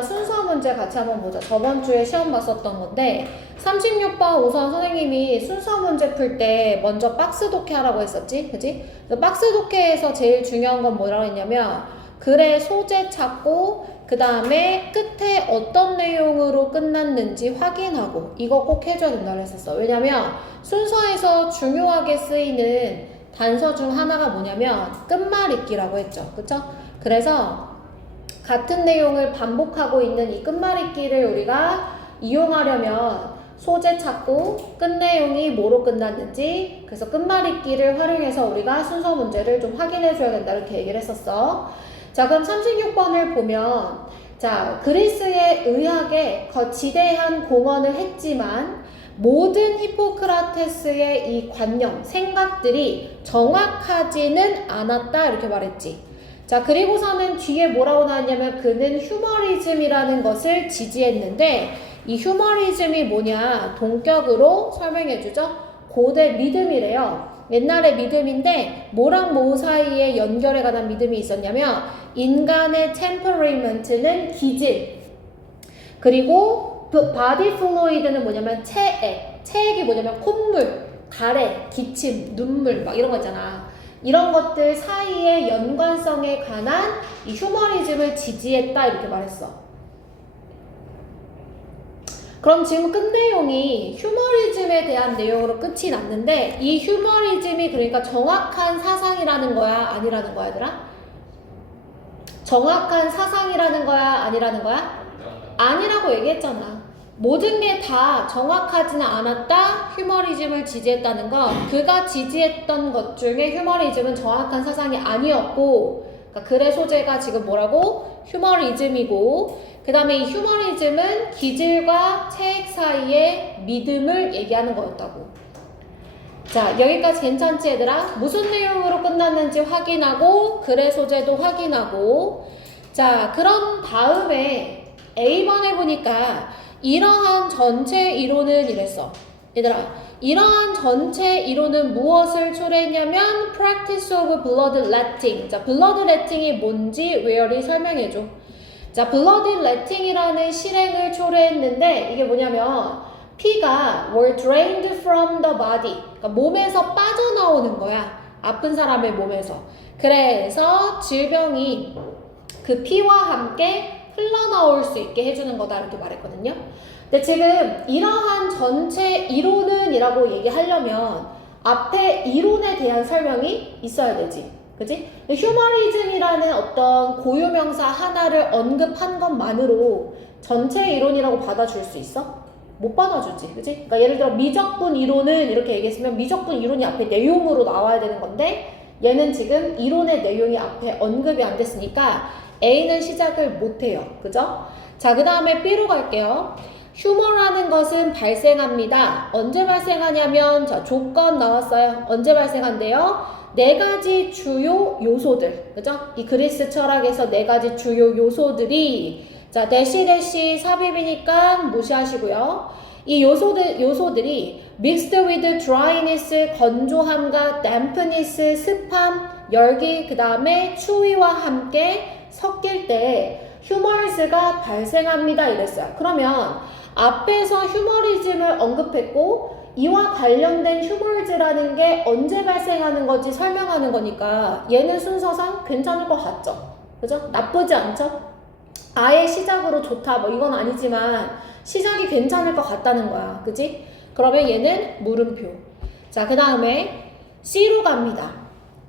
순서 문제 같이 한번 보자. 저번 주에 시험 봤었던 건데 36번 우선 선생님이 순서 문제 풀 때 먼저 박스 독해 하라고 했었지? 그지? 박스 독해에서 제일 중요한 건 뭐라고 했냐면 글의 소재 찾고 그 다음에 끝에 어떤 내용으로 끝났는지 확인하고 이거 꼭 해줘야 된다고 했었어. 왜냐면 순서에서 중요하게 쓰이는 단서 중 하나가 뭐냐면 끝말잇기라고 했죠. 그쵸? 그래서 같은 내용을 반복하고 있는 이 끝말잇기를 우리가 이용하려면 소재 찾고 끝 내용이 뭐로 끝났는지 그래서 끝말잇기를 활용해서 우리가 순서 문제를 좀 확인해 줘야 된다 이렇게 얘기를 했었어. 자, 그럼 36번을 보면 자, 그리스의 의학에 거치대한 공헌을 했지만 모든 히포크라테스의 이 관념, 생각들이 정확하지는 않았다 이렇게 말했지. 자, 그리고서는 뒤에 뭐라고 나왔냐면 그는 휴머리즘이라는 것을 지지했는데 이 휴머리즘이 뭐냐 동격으로 설명해주죠. 고대 믿음이래요. 옛날의 믿음인데 뭐랑 뭐 사이에 연결에 관한 믿음이 있었냐면 인간의 템퍼리먼트는 기질 그리고 바디 플루이드는 뭐냐면 체액이 뭐냐면 콧물, 가래, 기침, 눈물 막 이런 거 있잖아. 이런 것들 사이의 연관성에 관한 이 휴머니즘을 지지했다 이렇게 말했어. 그럼 지금 끝 내용이 휴머니즘에 대한 내용으로 끝이 났는데 이 휴머니즘이 그러니까 정확한 사상이라는 거야? 아니라는 거야 얘들아? 정확한 사상이라는 거야? 아니라는 거야? 아니라고 얘기했잖아. 모든 게 다 정확하지는 않았다. 휴머니즘을 지지했다는 건 그가 지지했던 것 중에 휴머니즘은 정확한 사상이 아니었고 그러니까 글의 소재가 지금 뭐라고? 휴머니즘이고 그 다음에 이 휴머니즘은 기질과 체액 사이의 믿음을 얘기하는 거였다고. 자, 여기까지 괜찮지 얘들아? 무슨 내용으로 끝났는지 확인하고 글의 소재도 확인하고 자, 그런 다음에 A번에 보니까 이러한 전체 이론은 이랬어. 얘들아, 이러한 전체 이론은 무엇을 초래했냐면 practice of blood letting. 자, blood letting이 뭔지 웨어리 설명해줘. 자, blood letting이라는 실행을 초래했는데 이게 뭐냐면 피가 were drained from the body. 그러니까 몸에서 빠져나오는 거야. 아픈 사람의 몸에서. 그래서 질병이 그 피와 함께 흘러나올 수 있게 해주는 거다 이렇게 말했거든요. 근데 지금 이러한 전체 이론은 이라고 얘기하려면 앞에 이론에 대한 설명이 있어야 되지. 그치? 휴머니즘이라는 어떤 고유명사 하나를 언급한 것만으로 전체 이론이라고 받아줄 수 있어? 못 받아주지. 그치? 그러니까 예를 들어 미적분 이론은 이렇게 얘기했으면 미적분 이론이 앞에 내용으로 나와야 되는 건데 얘는 지금 이론의 내용이 앞에 언급이 안 됐으니까 A는 시작을 못해요. 그죠? 자, 그 다음에 B로 갈게요. 휴머라는 것은 발생합니다. 언제 발생하냐면 자, 조건 나왔어요. 언제 발생한대요? 네 가지 주요 요소들. 그죠? 이 그리스 철학에서 네 가지 주요 요소들이 자, 대시 삽입이니까 무시하시고요. 이 요소들이 mixed with dryness, 건조함과 dampness, 습함, 열기, 그 다음에 추위와 함께 섞일 때 휴머리즈가 발생합니다 이랬어요. 그러면 앞에서 휴머리즘을 언급했고 이와 관련된 휴머리즈라는 게 언제 발생하는 건지 설명하는 거니까 얘는 순서상 괜찮을 것 같죠? 그죠? 나쁘지 않죠? 아예 시작으로 좋다 뭐 이건 아니지만 시작이 괜찮을 것 같다는 거야. 그지? 그러면 얘는 물음표. 자, 그 다음에 C로 갑니다.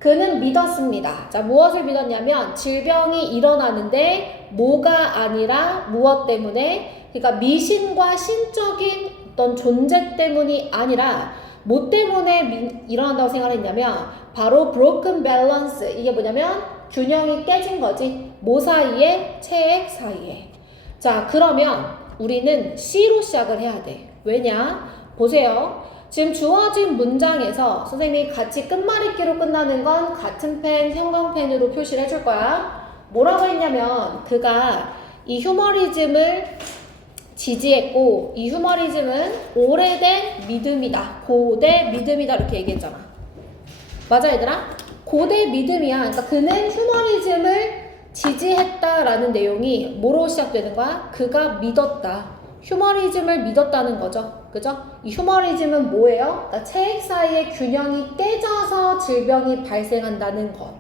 그는 믿었습니다. 자, 무엇을 믿었냐면 질병이 일어나는데 뭐가 아니라 무엇 때문에 그러니까 미신과 신적인 어떤 존재 때문이 아니라 뭐 때문에 일어난다고 생각했냐면 바로 broken balance 이게 뭐냐면 균형이 깨진 거지. 뭐 사이에? 체액 사이에. 자, 그러면 우리는 C로 시작을 해야 돼. 왜냐? 보세요. 지금 주어진 문장에서 선생님이 같이 끝말잇기로 끝나는 건 같은 펜, 형광펜으로 표시를 해줄 거야. 뭐라고 했냐면 그가 이 휴머니즘을 지지했고 이 휴머니즘은 오래된 믿음이다. 고대 믿음이다 이렇게 얘기했잖아. 맞아 얘들아? 고대 믿음이야. 그러니까 그는 휴머니즘을 지지했다라는 내용이 뭐로 시작되는 거야? 그가 믿었다. 휴머니즘을 믿었다는 거죠. 그죠? 이 휴머니즘은 뭐예요? 그러니까 체액 사이의 균형이 깨져서 질병이 발생한다는 것.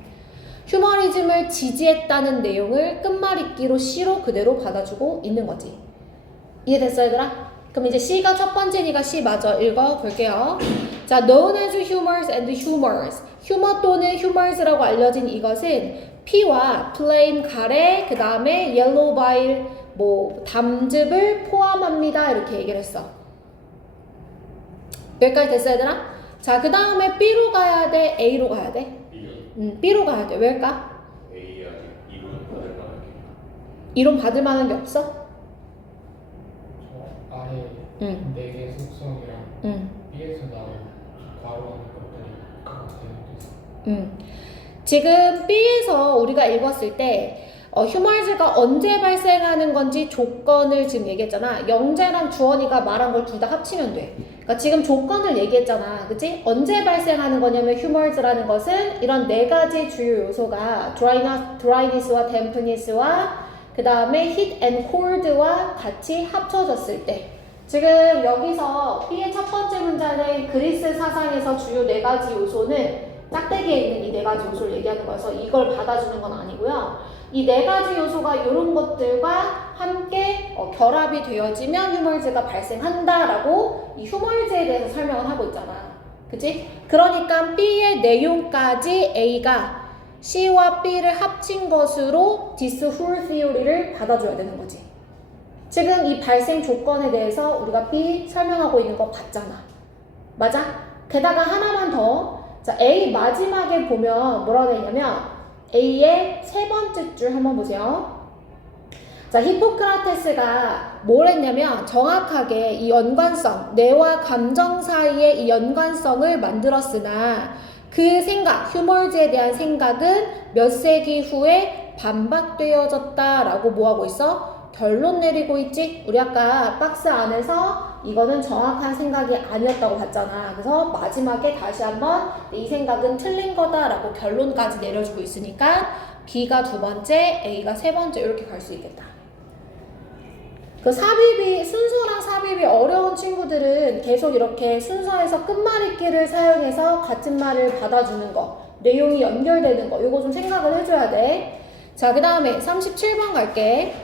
휴머니즘을 지지했다는 내용을 끝말잇기로 C로 그대로 받아주고 있는 거지. 이해됐어, 얘들아? 그럼 이제 C가 첫 번째니까 C 마저 읽어볼게요. 자, known as humors and humors. 휴머 또는 humors라고 알려진 이것은 피와 plain 가래, 그 다음에 yellow bile, 뭐 담즙을 포함합니다. 이렇게 얘기를 했어. 여기까지 됐어, 얘들아? 자, 그 다음에 B로 가야 돼? A로 가야 돼? B로 가야 돼. 왜일까? A 아직 이론 받을 만한 게 이론 받을 만한 게 없어? 저 아예 네 개의 속성이랑 B에서 나온 과로하는 것들이 각각 되는 지금 B에서 우리가 읽었을 때 휴머즈가 언제 발생하는 건지 조건을 지금 얘기했잖아. 영재랑 주원이가 말한 걸 둘 다 합치면 돼. 그러니까 지금 조건을 얘기했잖아. 그치? 언제 발생하는 거냐면 휴머즈라는 것은 이런 네 가지 주요 요소가 드라이니스와 댐프니스와 그 다음에 히트 앤 콜드와 같이 합쳐졌을 때 지금 여기서 B의 첫 번째 문장은 그리스 사상에서 주요 네 가지 요소는 짝대기에 있는 이 네 가지 요소를 얘기하는 거여서 이걸 받아주는 건 아니고요. 이 네 가지 요소가 이런 것들과 함께 결합이 되어지면 휴머즈가 발생한다라고 이 휴머즈에 대해서 설명을 하고 있잖아. 그치? 그러니까 B의 내용까지 A가 C와 B를 합친 것으로 this whole theory를 받아줘야 되는 거지. 지금 이 발생 조건에 대해서 우리가 B 설명하고 있는 거 봤잖아. 맞아? 게다가 하나만 더. 자, A 마지막에 보면 뭐라고 되어 있냐면 A의 세 번째 줄 한번 보세요. 자, 히포크라테스가 뭘 했냐면 정확하게 이 연관성, 뇌와 감정 사이의 이 연관성을 만들었으나 그 생각, 휴머즈에 대한 생각은 몇 세기 후에 반박되어졌다라고 뭐하고 있어? 결론 내리고 있지? 우리 아까 박스 안에서 이거는 정확한 생각이 아니었다고 봤잖아. 그래서 마지막에 다시 한번 이 생각은 틀린 거다라고 결론까지 내려주고 있으니까 B가 두 번째, A가 세 번째 이렇게 갈 수 있겠다. 그 삽입이, 순서랑 삽입이 어려운 친구들은 계속 이렇게 순서에서 끝말잇기를 사용해서 같은 말을 받아주는 거, 내용이 연결되는 거, 이거 좀 생각을 해줘야 돼. 자, 그 다음에 37번 갈게.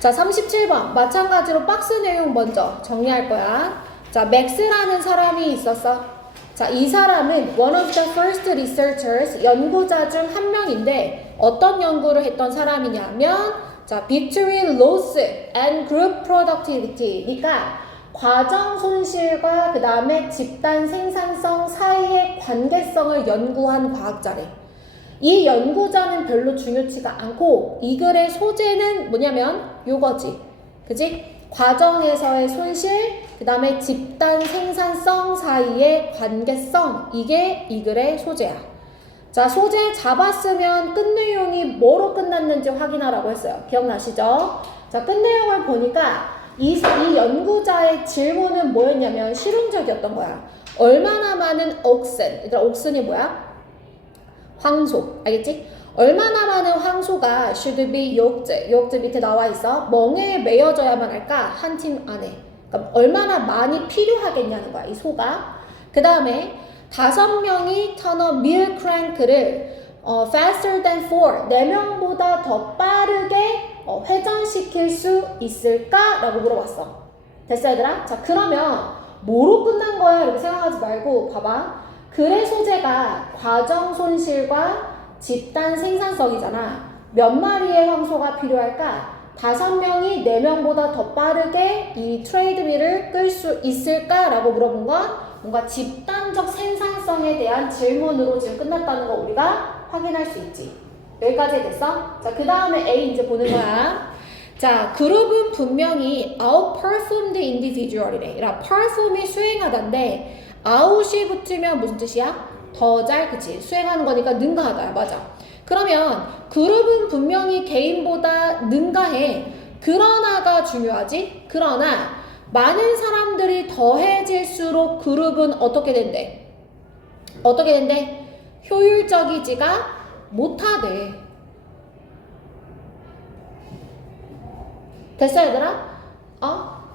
자, 37번 마찬가지로 박스 내용 먼저 정리할 거야. 자, 맥스라는 사람이 있었어. 자, 이 사람은 one of the first researchers, 연구자 중 한 명인데 어떤 연구를 했던 사람이냐면 자, between loss and group productivity. 그러니까 과정 손실과 그 다음에 집단 생산성 사이의 관계성을 연구한 과학자래. 이 연구자는 별로 중요치가 않고 이 글의 소재는 뭐냐면 요거지. 그지? 과정에서의 손실, 그 다음에 집단 생산성 사이의 관계성, 이게 이 글의 소재야. 자, 소재 잡았으면 끝 내용이 뭐로 끝났는지 확인하라고 했어요. 기억나시죠? 자, 끝 내용을 보니까 이 연구자의 질문은 뭐였냐면 실용적이었던 거야. 얼마나 많은 옥슨, 얘들아 옥슨이 뭐야? 황소, 알겠지? 얼마나 많은 황소가 should be yoked 밑에 나와 있어. 멍에에 매여져야만 할까? 한 팀 안에. 그러니까 얼마나 많이 필요하겠냐는 거야, 이 소가. 그 다음에 5명이 터너 밀 크랭크를 faster than 4, 4명보다 더 빠르게 회전시킬 수 있을까? 라고 물어봤어. 됐어, 얘들아? 자, 그러면 뭐로 끝난 거야? 이렇게 생각하지 말고 봐봐. 글의 소재가 과정 손실과 집단 생산성이잖아. 몇 마리의 황소가 필요할까? 5명이 4명보다 더 빠르게 이 트레이드밀을 끌 수 있을까라고 물어본 건 뭔가 집단적 생산성에 대한 질문으로 지금 끝났다는 거 우리가 확인할 수 있지. 여기까지 됐어? 자, 그 다음에 A 이제 보는 거야. 자, 그룹은 분명히 out-performed individual이래. 그러니까 perform이 수행하다인데 out이 붙으면 무슨 뜻이야? 더 잘, 그치? 수행하는 거니까 능가하다야, 맞아. 그러면 그룹은 분명히 개인보다 능가해. 그러나가 중요하지? 그러나 많은 사람들이 더해질수록 그룹은 어떻게 된대? 어떻게 된대? 효율적이지가 못하대. 됐어 얘들아?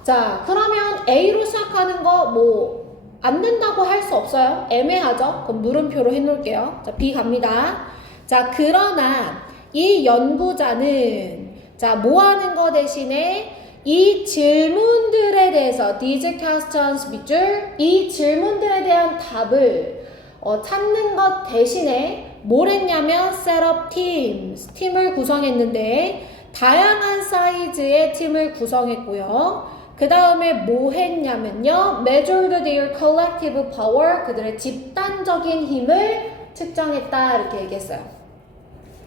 자 그러면 A로 시작하는 거 뭐 안 된다고 할 수 없어요. 애매하죠? 그럼 물음표로 해놓을게요. 자 B 갑니다. 자 그러나 이 연구자는 자 뭐 하는 거 대신에 이 질문들에 대해서 these questions 밑줄 이 질문들에 대한 답을 찾는 것 대신에 뭘 했냐면 set up teams 팀을 구성했는데 다양한 사이즈의 팀을 구성했고요. 그 다음에 뭐 했냐면요. measured their collective power 그들의 집단적인 힘을 측정했다 이렇게 얘기했어요.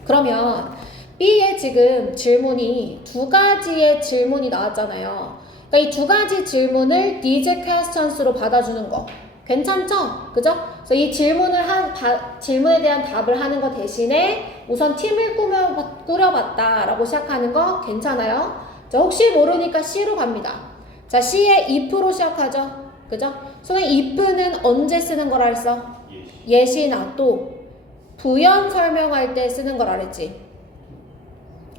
그러면 B에 지금 질문이 두 가지의 질문이 나왔잖아요. 그러니까 이 두 가지 질문을 these questions로 받아주는 거 괜찮죠? 그죠? 그래서 이 질문에 대한 답을 하는 거 대신에 우선 팀을 꾸려봤다라고 시작하는 거 괜찮아요? 자, 혹시 모르니까 C로 갑니다. 자, C에 if로 시작하죠? 그죠? 선생님, if는 언제 쓰는 거라 했어? 예시나 또 부연 설명할 때 쓰는 거라 그랬지?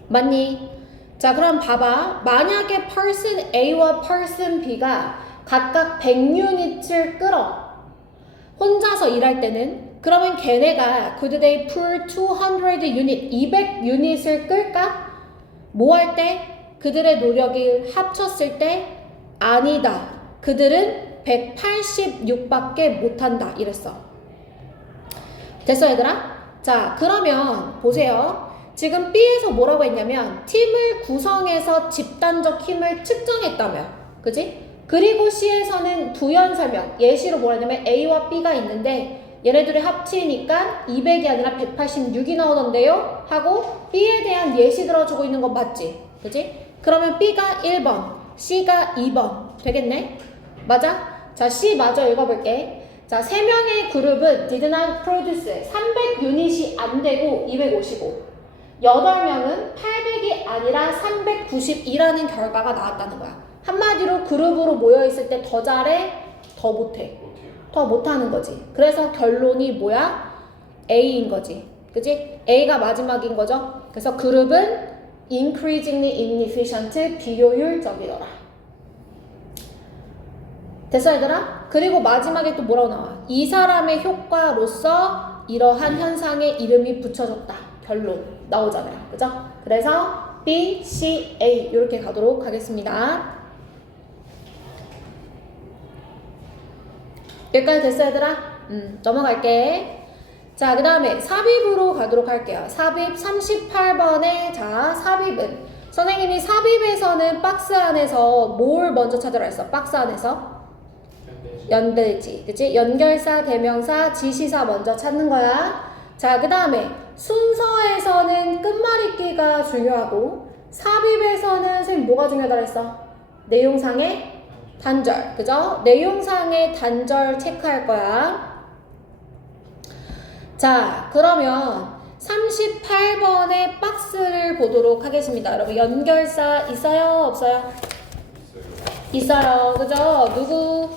맞니? 자, 그럼 봐봐. 만약에 person A와 person B가 각각 100유닛을 끌어. 혼자서 일할 때는 그러면 걔네가 could they pull 200 unit, 200유닛을 끌까? 뭐 할 때? 그들의 노력을 합쳤을 때 아니다. 그들은 186밖에 못한다. 이랬어. 됐어 얘들아? 자 그러면 보세요. 지금 B에서 뭐라고 했냐면 팀을 구성해서 집단적 힘을 측정했다며. 그지? 그리고 C에서는 부연 설명. 예시로 뭐라 했냐면 A와 B가 있는데 얘네들이 합치니까 200이 아니라 186이 나오던데요? 하고 B에 대한 예시 들어주고 있는 거 맞지? 그지? 그러면 B가 1번, C가 2번 되겠네? 맞아? 자, C 마저 읽어볼게. 자, 3명의 그룹은 did not produce 300유닛이 안 되고 255. 8명은 800이 아니라 392라는 결과가 나왔다는 거야. 한마디로 그룹으로 모여있을 때 더 잘해? 더 못해? 더 못하는 거지. 그래서 결론이 뭐야? A인 거지. 그치? A가 마지막인 거죠. 그래서 그룹은 increasingly inefficient, 비효율적이더라. 됐어 얘들아? 그리고 마지막에 또 뭐라고 나와? 이 사람의 효과로서 이러한 현상에 이름이 붙여졌다. 결론 나오잖아요. 그죠? 그래서 B, C, A 이렇게 가도록 하겠습니다. 여기까지 됐어 얘들아? 넘어갈게. 자, 그 다음에 삽입으로 가도록 할게요. 삽입 38번에 자 삽입은 선생님이 삽입에서는 박스 안에서 뭘 먼저 찾으라 했어? 박스 안에서? 연결지. 그치? 연결사, 대명사, 지시사 먼저 찾는 거야. 자, 그 다음에 순서에서는 끝말잇기가 중요하고 삽입에서는 선생님 뭐가 중요하다 했어? 내용상의 단절. 그죠? 내용상의 단절 체크할 거야. 자, 그러면 38번의 박스를 보도록 하겠습니다. 여러분, 연결사 있어요? 없어요? 있어요. 그죠? 누구?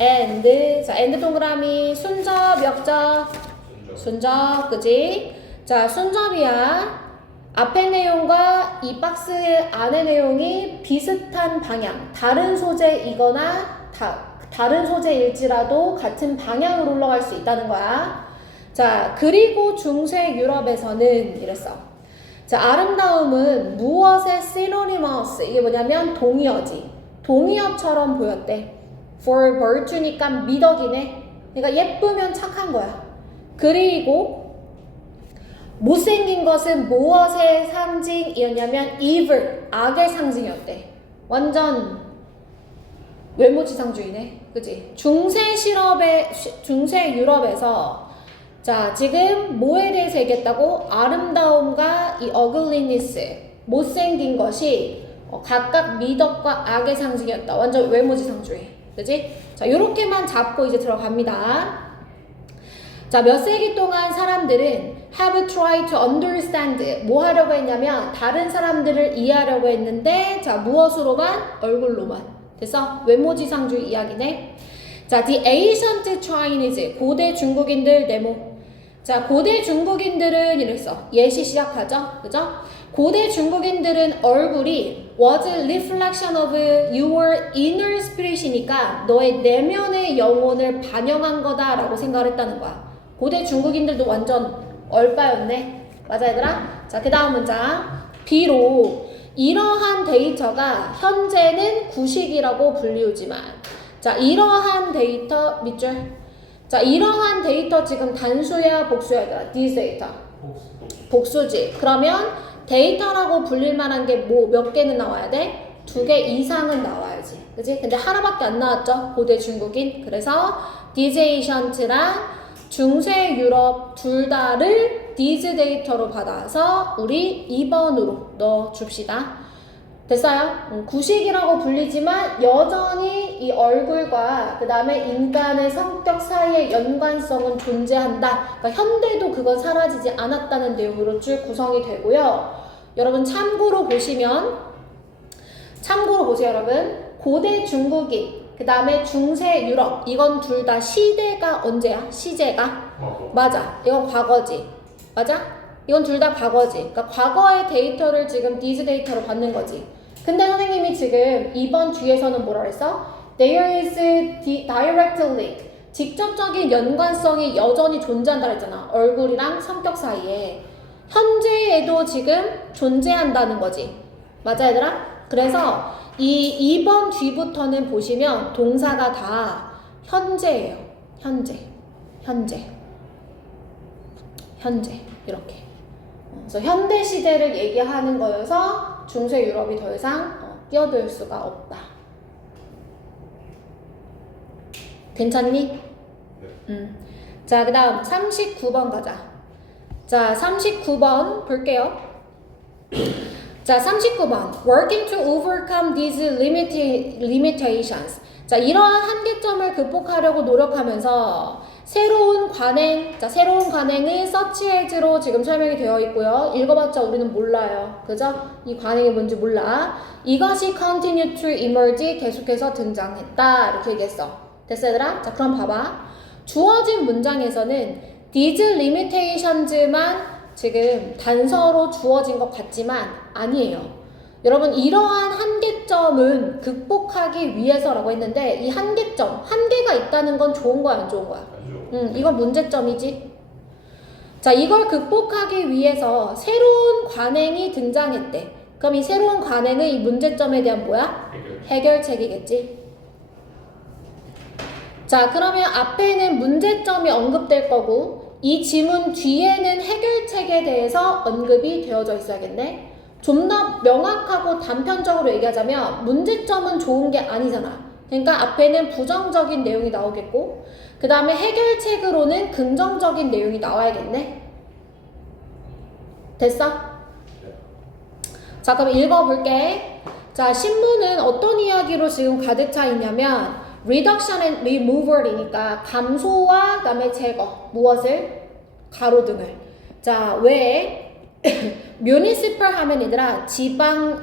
and. 자, and 동그라미. 순접, 역접? 순접. 그지? 자, 순접이야. 앞의 내용과 이 박스 안의 내용이 비슷한 방향, 다른 소재이거나 다른 소재일지라도 같은 방향으로 올라갈 수 있다는 거야. 자, 그리고 중세 유럽에서는 이랬어. 자, 아름다움은 무엇의 synonymous, 이게 뭐냐면 동의어지. 동의어처럼 보였대. for virtue니까 미덕이네. 그러니까 예쁘면 착한 거야. 그리고 못생긴 것은 무엇의 상징이었냐면 evil, 악의 상징이었대. 완전 외모지상주의네. 그치? 중세 유럽에서 자, 지금 뭐에 대해서 얘기했다고? 아름다움과 이 ugliness, 못생긴 것이 각각 미덕과 악의 상징이었다. 완전 외모지상주의. 그치? 자, 요렇게만 잡고 이제 들어갑니다. 자, 몇 세기 동안 사람들은 have tried to understand, 뭐 하려고 했냐면 다른 사람들을 이해하려고 했는데 자, 무엇으로만? 얼굴로만. 됐어? 외모지상주의 이야기네. 자, the ancient Chinese, 고대 중국인들 네모. 자, 고대 중국인들은 이랬어. 예시 시작하죠? 그죠? 고대 중국인들은 얼굴이 was a reflection of your inner spirit이니까 너의 내면의 영혼을 반영한 거다라고 생각을 했다는 거야. 고대 중국인들도 완전 얼빠였네. 맞아 얘들아? 자, 그 다음 문장. 비록 이러한 데이터가 현재는 구식이라고 불리우지만 자, 이러한 데이터 밑줄. 자, 이러한 데이터 지금 단수야 복수야 얘들아? this 데이터. 복수지. 그러면 데이터라고 불릴 만한 게 뭐 몇 개는 나와야 돼? 2개 이상은 나와야지. 그지? 근데 하나밖에 안 나왔죠? 고대 중국인. 그래서 these ancient랑 중세 유럽 둘 다를 these 데이터로 받아서 우리 2번으로 넣어줍시다. 됐어요? 구식이라고 불리지만 여전히 이 얼굴과 그 다음에 인간의 성격 사이의 연관성은 존재한다. 그러니까 현대도 그건 사라지지 않았다는 내용으로 쭉 구성이 되고요. 여러분 참고로 보세요 여러분. 고대 중국인 그 다음에 중세 유럽 이건 둘 다 시대가 언제야? 시제가? 맞아. 이건 과거지. 맞아? 이건 둘 다 과거지. 그러니까 과거의 데이터를 지금 these 데이터로 받는 거지. 근데 선생님이 지금 이번 뒤에서는 뭐라 그랬어? There is direct link. 직접적인 연관성이 여전히 존재한다 그랬잖아. 얼굴이랑 성격 사이에. 현재에도 지금 존재한다는 거지. 맞아 얘들아? 그래서 이 2번 뒤부터는 보시면 동사가 다 현재예요. 현재 이렇게. 그래서 현대 시대를 얘기하는 거여서 중세 유럽이 더 이상 끼어들 수가 없다. 괜찮니? 자, 그 다음 39번 가자. 자, 39번 볼게요. 자, 39번. Working to overcome these limitations. 자, 이러한 한계점을 극복하려고 노력하면서 새로운 관행, 자, 새로운 관행은 search as로 지금 설명이 되어 있고요. 읽어봤자 우리는 몰라요. 그죠? 이 관행이 뭔지 몰라. 이것이 continue to emerge, 계속해서 등장했다. 이렇게 얘기했어. 됐어, 얘들아? 자, 그럼 봐봐. 주어진 문장에서는 these limitations만 지금 단서로 주어진 것 같지만 아니에요. 여러분 이러한 한계점은 극복하기 위해서라고 했는데 이 한계점, 한계가 있다는 건 좋은 거야 안 좋은 거야? 이건 문제점이지. 자, 이걸 극복하기 위해서 새로운 관행이 등장했대. 그럼 이 새로운 관행은 이 문제점에 대한 뭐야? 해결책이겠지. 자, 그러면 앞에는 문제점이 언급될 거고 이 지문 뒤에는 해결책에 대해서 언급이 되어져 있어야겠네. 좀 더 명확하고 단편적으로 얘기하자면 문제점은 좋은 게 아니잖아. 그러니까 앞에는 부정적인 내용이 나오겠고 그 다음에 해결책으로는 긍정적인 내용이 나와야겠네. 됐어? 자, 그럼 읽어볼게. 자, 신문은 어떤 이야기로 지금 가득 차 있냐면 reduction and removal이니까 감소와 그 다음에 제거. 무엇을? 가로등을. 자, 왜? municipal 하면 얘들아 지방의,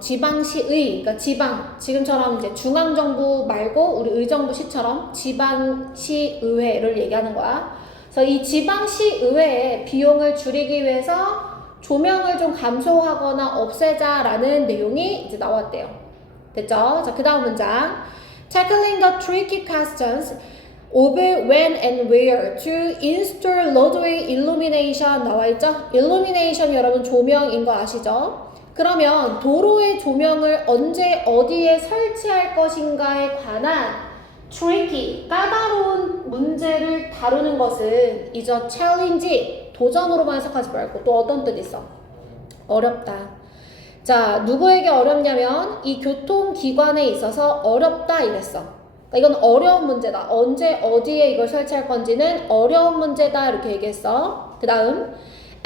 지방시의, 그러니까 지방, 지금처럼 이제 중앙정부 말고 우리 의정부시처럼 지방시의회를 얘기하는 거야. 그래서 이 지방시의회의 비용을 줄이기 위해서 조명을 좀 감소하거나 없애자라는 내용이 이제 나왔대요. 됐죠? 자, 그 다음 문장. Tackling the tricky questions of when and where to install roadway illumination 나와있죠? illumination 여러분 조명인 거 아시죠? 그러면 도로의 조명을 언제 어디에 설치할 것인가에 관한 tricky, 까다로운 문제를 다루는 것은 is a challenge, 도전으로만 해석하지 말고 또 어떤 뜻이 있어? 어렵다. 자, 누구에게 어렵냐면 이 교통기관에 있어서 어렵다 이랬어. 이건 어려운 문제다. 언제 어디에 이걸 설치할 건지는 어려운 문제다 이렇게 얘기했어. 그 다음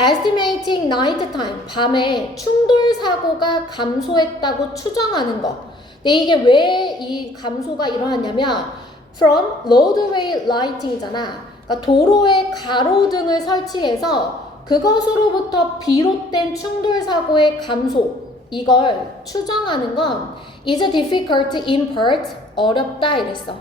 estimating night time, 밤에 충돌 사고가 감소했다고 추정하는 거. 근데 이게 왜 이 감소가 일어났냐면 from roadway lighting이잖아. 그러니까 도로에 가로등을 설치해서 그것으로부터 비롯된 충돌 사고의 감소, 이걸 추정하는 건 is difficult in part, 어렵다 이랬어.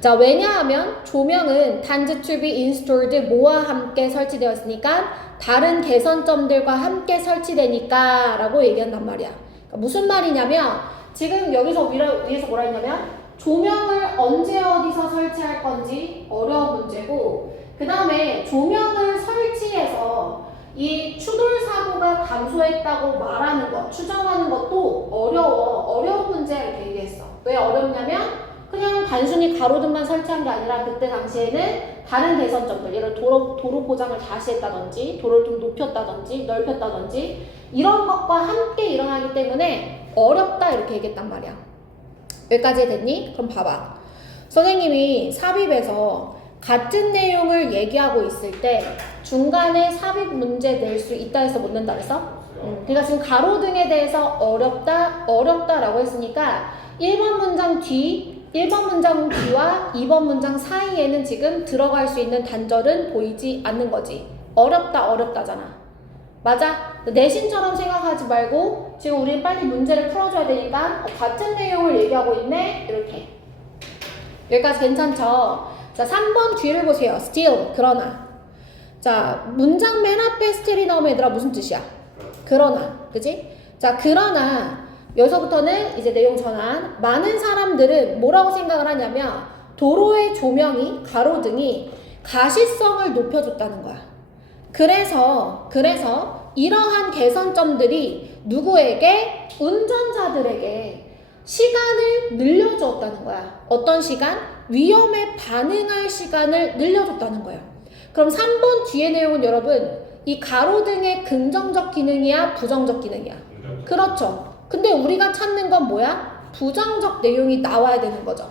자, 왜냐하면 조명은 단지 to be installed, 뭐와 함께 설치되었으니까 다른 개선점들과 함께 설치되니까 라고 얘기한단 말이야. 그러니까 무슨 말이냐면 지금 여기서 위에서 뭐라 했냐면 조명을 언제 어디서 설치할 건지 어려운 문제고, 그 다음에 조명을 설치해서 이 추돌 사고가 감소했다고 말하는 것, 추정하는 것도 어려운 문제야 이렇게 얘기했어. 왜 어렵냐면 그냥 단순히 가로등만 설치한 게 아니라 그때 당시에는 다른 개선점들, 예를 들어 도로 포장을 다시 했다든지 도로를 좀 높였다든지 넓혔다든지 이런 것과 함께 일어나기 때문에 어렵다 이렇게 얘기했단 말이야. 여기까지 됐니? 그럼 봐봐. 선생님이 삽입에서 같은 내용을 얘기하고 있을 때 중간에 삽입 문제 낼 수 있다 해서 못 낸다 그랬어? 그러니까 지금 가로등에 대해서 어렵다라고 했으니까 1번 문장 뒤와 2번 문장 사이에는 지금 들어갈 수 있는 단절은 보이지 않는 거지. 어렵다잖아. 맞아? 내신처럼 생각하지 말고 지금 우리는 빨리 문제를 풀어줘야 되니까 같은 내용을 얘기하고 있네? 이렇게. 여기까지 괜찮죠? 자, 3번 뒤를 보세요. still, 그러나. 자, 문장 맨 앞에 still이 나오면 얘들아 무슨 뜻이야? 그러나. 그지? 자, 그러나 여기서부터는 이제 내용 전환. 많은 사람들은 뭐라고 생각을 하냐면 도로의 조명이, 가로등이 가시성을 높여줬다는 거야. 그래서 이러한 개선점들이 누구에게? 운전자들에게 시간을 늘려줬다는 거야. 어떤 시간? 위험에 반응할 시간을 늘려줬다는 거야. 그럼 3번 뒤의 내용은 여러분 이 가로등의 긍정적 기능이야? 부정적 기능이야? 그렇죠. 근데 우리가 찾는 건 뭐야? 부정적 내용이 나와야 되는 거죠.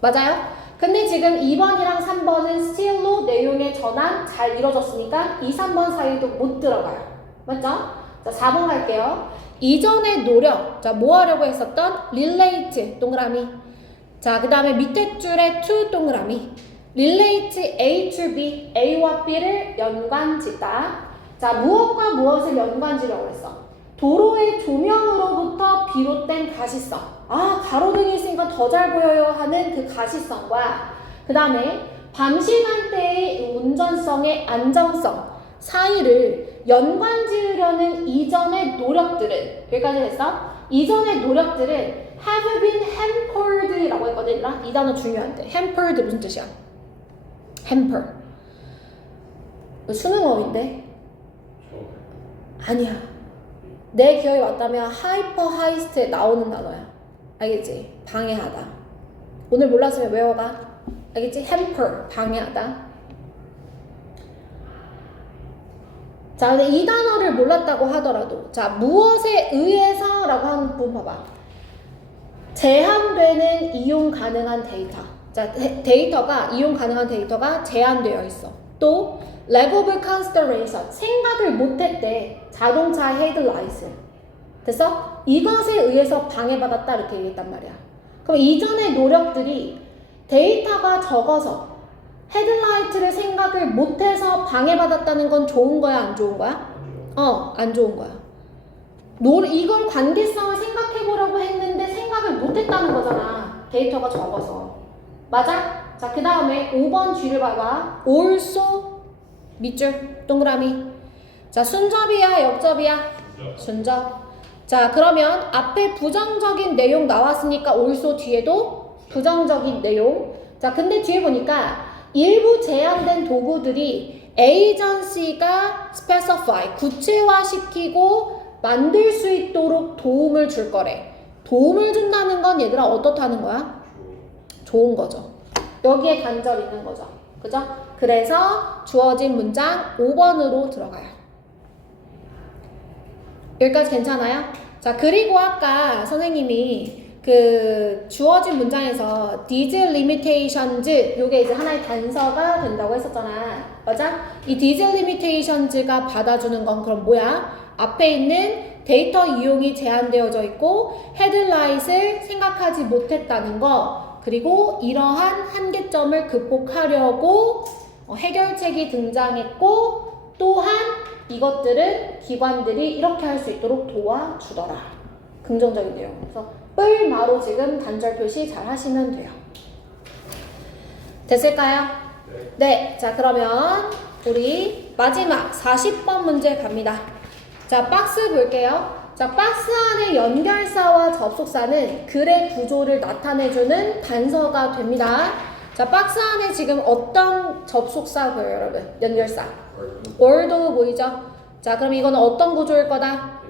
맞아요? 근데 지금 2번이랑 3번은 still로 내용의 전환 잘 이루어졌으니까 2, 3번 사이도 못 들어가요. 맞죠? 자, 4번 갈게요. 이전의 노력. 자, 뭐 하려고 했었던? relate, 동그라미. 자, 그 다음에 밑에 줄에 to, 동그라미. relate A to B, A와 B를 연관짓다. 자, 무엇과 무엇을 연관지려고 했어? 도로의 조명으로부터 비롯된 가시성. 아, 가로등이 있으니까 더 잘 보여요 하는 그 가시성과 그 다음에 밤 시간대의 운전성의 안정성 사이를 연관지으려는 이전의 노력들은, 여기까지 했어? 이전의 노력들은 have been hampered 라고 했거든. 이 단어 중요한데. hampered 무슨 뜻이야? hamper. 수능어인데? 아니야. 내 기억이 맞다면 하이퍼 하이스트에 나오는 단어야. 알겠지? 방해하다. 오늘 몰랐으면 외워가. 알겠지? hamper, 방해하다. 자, 근데 이 단어를 몰랐다고 하더라도 자, 무엇에 의해서 라고 하는 부분 봐봐. 제한되는 이용 가능한 데이터. 자, 이용 가능한 데이터가 제한되어 있어. 또 lack of consideration, 생각을 못했대. 자동차 헤드라이트. 됐어? 이것에 의해서 방해받았다 이렇게 얘기했단 말이야. 그럼 이전의 노력들이 데이터가 적어서 헤드라이트를 생각을 못해서 방해받았다는 건 좋은 거야, 안 좋은 거야? 안 좋은 거야. 이걸 관계성을 생각해보려고 했는데 생각을 못했다는 거잖아. 데이터가 적어서. 맞아? 자, 그 다음에 5번 G를 봐봐. also 밑줄 동그라미. 자, 순접이야, 역접이야? 순접. 자, 그러면 앞에 부정적인 내용 나왔으니까 also 뒤에도 부정적인 내용. 자, 근데 뒤에 보니까 일부 제한된 도구들이 에이전시가 specify, 구체화시키고 만들 수 있도록 도움을 줄 거래. 도움을 준다는 건 얘들아 어떻다는 거야? 좋은 거죠. 여기에 간절 있는 거죠. 그죠? 그래서 주어진 문장 5번으로 들어가요. 여기까지 괜찮아요? 자, 그리고 아까 선생님이 그 주어진 문장에서 these limitations 요게 이제 하나의 단서가 된다고 했었잖아. 맞아? 이 these limitations가 받아주는 건 그럼 뭐야? 앞에 있는 데이터 이용이 제한되어져 있고 헤드라이트를 생각하지 못했다는 거, 그리고 이러한 한계점을 극복하려고 해결책이 등장했고, 또한 이것들은 기관들이 이렇게 할 수 있도록 도와주더라. 긍정적인 내용. 그래서 뿔마로 지금 단절 표시 잘 하시면 돼요. 됐을까요? 네. 자, 그러면 우리 마지막 40번 문제 갑니다. 자, 박스 볼게요. 자, 박스 안에 연결사와 접속사는 글의 구조를 나타내주는 단서가 됩니다. 자, 박스 안에 지금 어떤 접속사 보여요, 여러분? 연결사. 월도 보이죠? 자, 그럼 이거는 어떤 구조일 거다?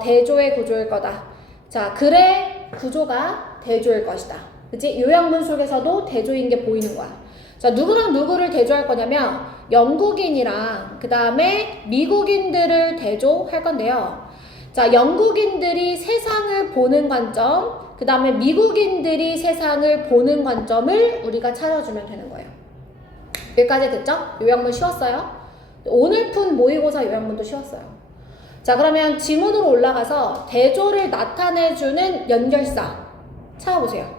대조의 구조일 거다. 자, 글의 구조가 대조일 것이다. 그치? 요약문 속에서도 대조인 게 보이는 거야. 자, 누구랑 누구를 대조할 거냐면 영국인이랑 그 다음에 미국인들을 대조할 건데요. 자, 영국인들이 세상을 보는 관점, 그 다음에 미국인들이 세상을 보는 관점을 우리가 찾아주면 되는 거예요. 여기까지 됐죠? 요약문 쉬웠어요? 오늘 푼 모의고사 요약문도 쉬웠어요. 자, 그러면 지문으로 올라가서 대조를 나타내주는 연결사 찾아보세요.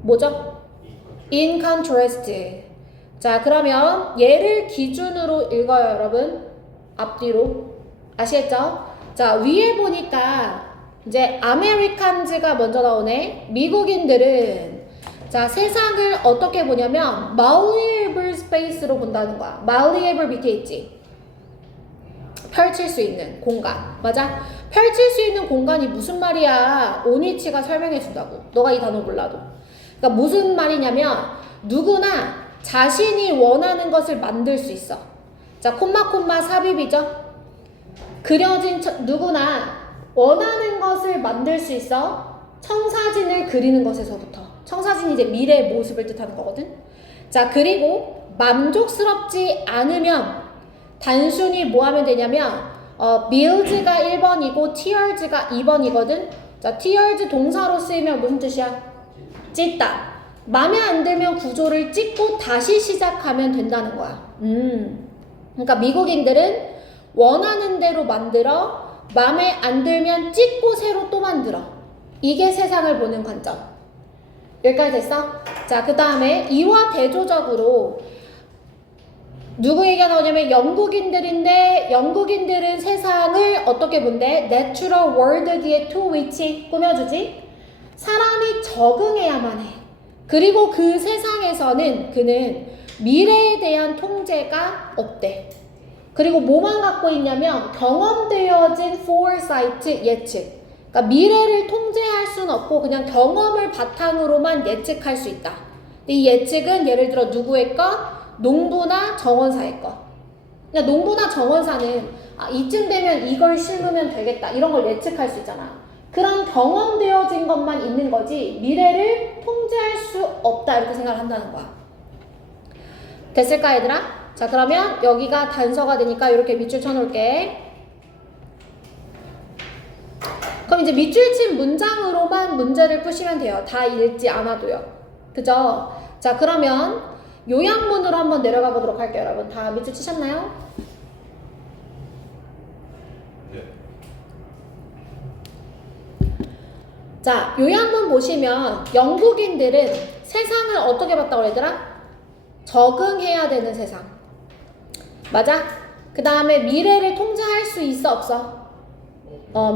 뭐죠? In contrast. 자, 그러면 얘를 기준으로 읽어요, 여러분. 앞뒤로. 아시겠죠? 자, 위에 보니까 이제 아메리칸즈가 먼저 나오네. 미국인들은 자, 세상을 어떻게 보냐면 malleable space로 본다는 거야. malleable 밑에 있지. 펼칠 수 있는 공간. 맞아? 펼칠 수 있는 공간이 무슨 말이야? 오니치가 설명해 준다고. 너가 이 단어 몰라도. 그러니까 무슨 말이냐면 누구나 자신이 원하는 것을 만들 수 있어. 자, 콤마 삽입이죠. 그려진 누구나 원하는 것을 만들 수 있어. 청사진을 그리는 것에서부터. 청사진이 이제 미래의 모습을 뜻하는 거거든. 자, 그리고 만족스럽지 않으면 단순히 뭐 하면 되냐면 build가 1번이고 tears가 2번이거든. 자, tears 동사로 쓰이면 무슨 뜻이야? 찢다. 마음에 안 들면 구조를 찢고 다시 시작하면 된다는 거야. 그러니까 미국인들은 원하는 대로 만들어 마음에 안 들면 찢고 새로 또 만들어. 이게 세상을 보는 관점. 여기까지 됐어? 자, 그 다음에 이와 대조적으로 누구 얘기가 나오냐면 영국인들인데 영국인들은 세상을 어떻게 본대? Natural world 뒤에 to which 꾸며주지? 사람이 적응해야만 해. 그리고 그 세상에서는 그는 미래에 대한 통제가 없대. 그리고 뭐만 갖고 있냐면 경험되어진 foresight 예측. 그러니까 미래를 통제할 수는 없고 그냥 경험을 바탕으로만 예측할 수 있다. 이 예측은 예를 들어 누구의 거? 농부나 정원사의 거. 그냥 농부나 정원사는 이쯤 되면 이걸 심으면 되겠다. 이런 걸 예측할 수 있잖아. 그런 경험되어진 것만 있는 거지 미래를 통제할 수 없다. 이렇게 생각을 한다는 거야. 됐을까 얘들아? 자, 그러면 여기가 단서가 되니까 이렇게 밑줄 쳐놓을게. 그럼 이제 밑줄 친 문장으로만 문제를 푸시면 돼요. 다 읽지 않아도요. 그죠? 자, 그러면 요약문으로 한번 내려가 보도록 할게요. 여러분 다 밑줄 치셨나요? 네. 자, 요약문 보시면 영국인들은 세상을 어떻게 봤다고 얘들아? 적응해야 되는 세상. 맞아? 그 다음에 미래를 통제할 수 있어 없어?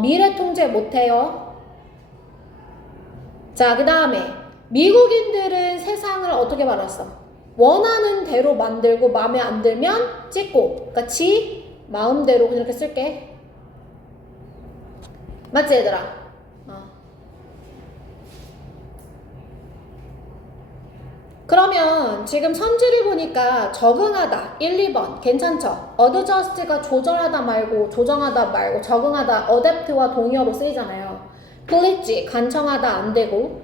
미래 통제 못해요. 자, 그 다음에 미국인들은 세상을 어떻게 말했어? 원하는 대로 만들고 마음에 안 들면 찢고. 그러니까 지 마음대로 이렇게 쓸게. 맞지 얘들아? 그러면 지금 선지를 보니까 적응하다 1, 2번 괜찮죠? adjust가 조절하다 말고 조정하다 말고 적응하다 adapt와 동의어로 쓰이잖아요. pledge 간청하다 안 되고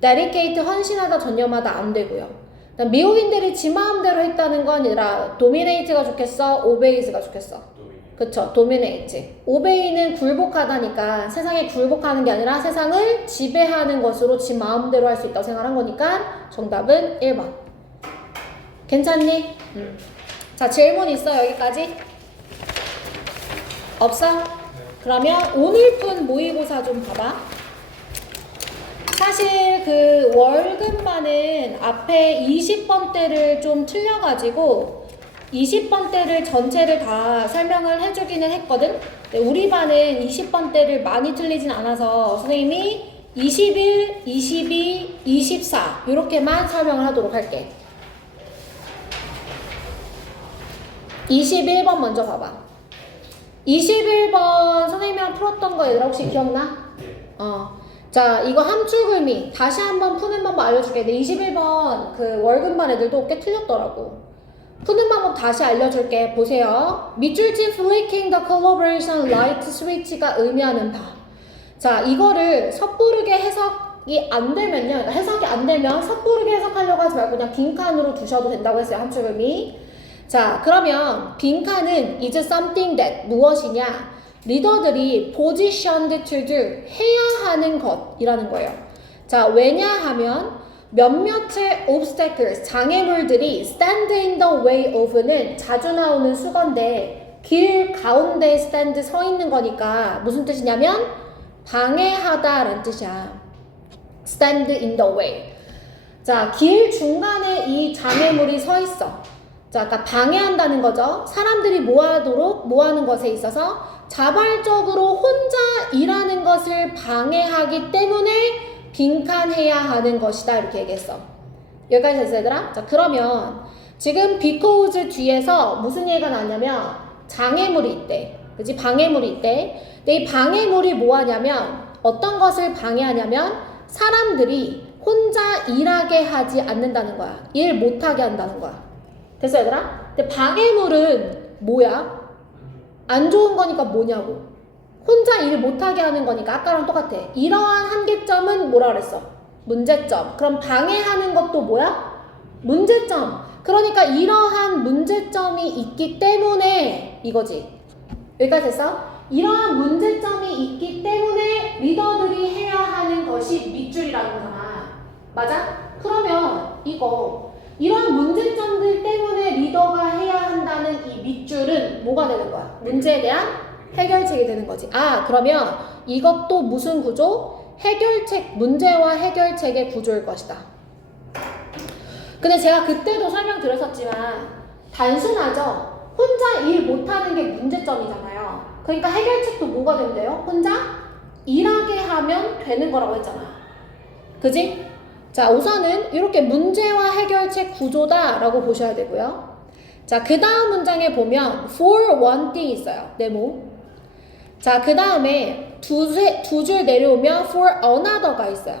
dedicate 헌신하다 전념하다 안 되고요. 미국인들이 지 마음대로 했다는 건 얘들아 dominate가 좋겠어? obeys가 좋겠어? 그쵸, dominate. obey는 굴복하다니까 세상에 굴복하는 게 아니라 세상을 지배하는 것으로 지 마음대로 할 수 있다고 생각한 거니까 정답은 1번. 괜찮니? 자, 질문 있어 여기까지? 없어? 그러면 오늘 푼 모의고사 좀 봐봐. 사실 그 월급만은 앞에 20번대를 좀 틀려가지고 20번대를 전체를 다 설명을 해주기는 했거든? 우리 반은 20번대를 많이 틀리진 않아서 선생님이 21, 22, 24 이렇게만 설명을 하도록 할게. 21번 먼저 봐봐. 21번 선생님이랑 풀었던 거 얘들아 혹시 기억나? 네. 자, 이거 함축의미 다시 한번 푸는 방법 알려줄게. 근데 21번 그 월급반 애들도 꽤 틀렸더라고. 푸는 방법 다시 알려줄게. 보세요. 밑줄진 flicking the collaboration light switch가 의미하는 바. 자, 이거를 섣부르게 해석이 안 되면요. 그러니까 해석이 안 되면 섣부르게 해석하려고 하지 말고 그냥 빈칸으로 두셔도 된다고 했어요. 함축의미. 자, 그러면 빈칸은 is something that 무엇이냐? 리더들이 positioned to do 해야 하는 것이라는 거예요. 자, 왜냐하면 몇몇의 obstacles 장애물들이 stand in the way of는 자주 나오는 수건데 길 가운데 stand 서 있는 거니까 무슨 뜻이냐면 방해하다라는 뜻이야. stand in the way. 자, 길 중간에 이 장애물이 서 있어. 자, 그러니까 방해한다는 거죠. 사람들이 뭐 하는 것에 있어서 자발적으로 혼자 일하는 것을 방해하기 때문에 빈칸해야 하는 것이다. 이렇게 얘기했어. 여기까지 됐어, 얘들아? 자, 그러면 지금 because 뒤에서 무슨 얘기가 나왔냐면 장애물이 있대. 그치? 방해물이 있대. 근데 이 방해물이 뭐 하냐면 어떤 것을 방해하냐면 사람들이 혼자 일하게 하지 않는다는 거야. 일 못하게 한다는 거야. 됐어, 얘들아? 근데 방해물은 뭐야? 안 좋은 거니까 뭐냐고. 혼자 일 못하게 하는 거니까 아까랑 똑같아. 이러한 한계점은 뭐라 그랬어? 문제점. 그럼 방해하는 것도 뭐야? 문제점. 그러니까 이러한 문제점이 있기 때문에 이거지. 여기까지 됐어? 이러한 문제점이 있기 때문에 리더들이 해야 하는 것이 밑줄이라는 거잖아. 맞아? 그러면 이러한 문제점들 때문에 리더가 해야 한다는 이 밑줄은 뭐가 되는 거야? 문제에 대한 해결책이 되는 거지. 그러면 이것도 무슨 구조? 해결책, 문제와 해결책의 구조일 것이다. 근데 제가 그때도 설명드렸었지만 단순하죠? 혼자 일 못하는 게 문제점이잖아요. 그러니까 해결책도 뭐가 된대요? 혼자 일하게 하면 되는 거라고 했잖아. 그지? 자, 우선은 이렇게 문제와 해결책 구조다라고 보셔야 되고요. 자, 그 다음 문장에 보면 for one thing 있어요. 네모. 자, 그 다음에 두 줄 내려오면 for another가 있어요.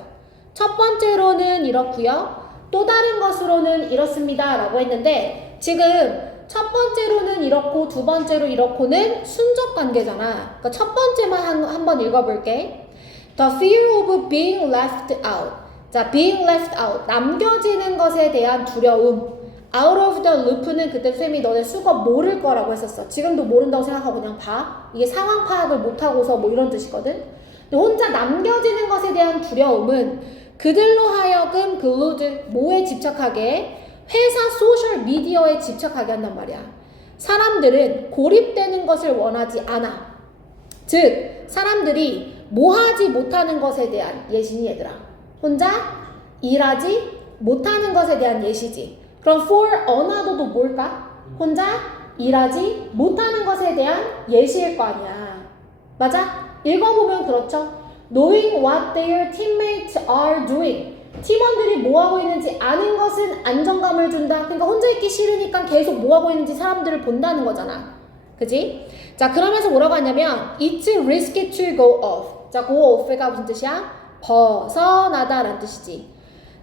첫 번째로는 이렇고요. 또 다른 것으로는 이렇습니다 라고 했는데 지금 첫 번째로는 이렇고 두 번째로 이렇고는 순적 관계잖아. 그러니까 첫 번째만 한번 읽어볼게. The fear of being left out. 자, being left out. 남겨지는 것에 대한 두려움. out of the loop는 그때 쌤이 너네 수거 모를 거라고 했었어. 지금도 모른다고 생각하고 그냥 봐. 이게 상황 파악을 못하고서 뭐 이런 뜻이거든. 근데 혼자 남겨지는 것에 대한 두려움은 그들로 하여금 glued, 뭐에 집착하게? 회사 소셜 미디어에 집착하게 한단 말이야. 사람들은 고립되는 것을 원하지 않아. 즉, 사람들이 뭐 하지 못하는 것에 대한 예시니 얘들아. 혼자 일하지 못하는 것에 대한 예시지. 그럼 for another도 뭘까? 혼자 일하지 못하는 것에 대한 예시일 거 아니야. 맞아? 읽어보면 그렇죠. Knowing what their teammates are doing. 팀원들이 뭐하고 있는지 아는 것은 안정감을 준다. 그러니까 혼자 있기 싫으니까 계속 뭐하고 있는지 사람들을 본다는 거잖아. 그지? 자, 그러면서 뭐라고 하냐면 It's risky to go off. 자, go off가 무슨 뜻이야? 벗어나다 라는 뜻이지.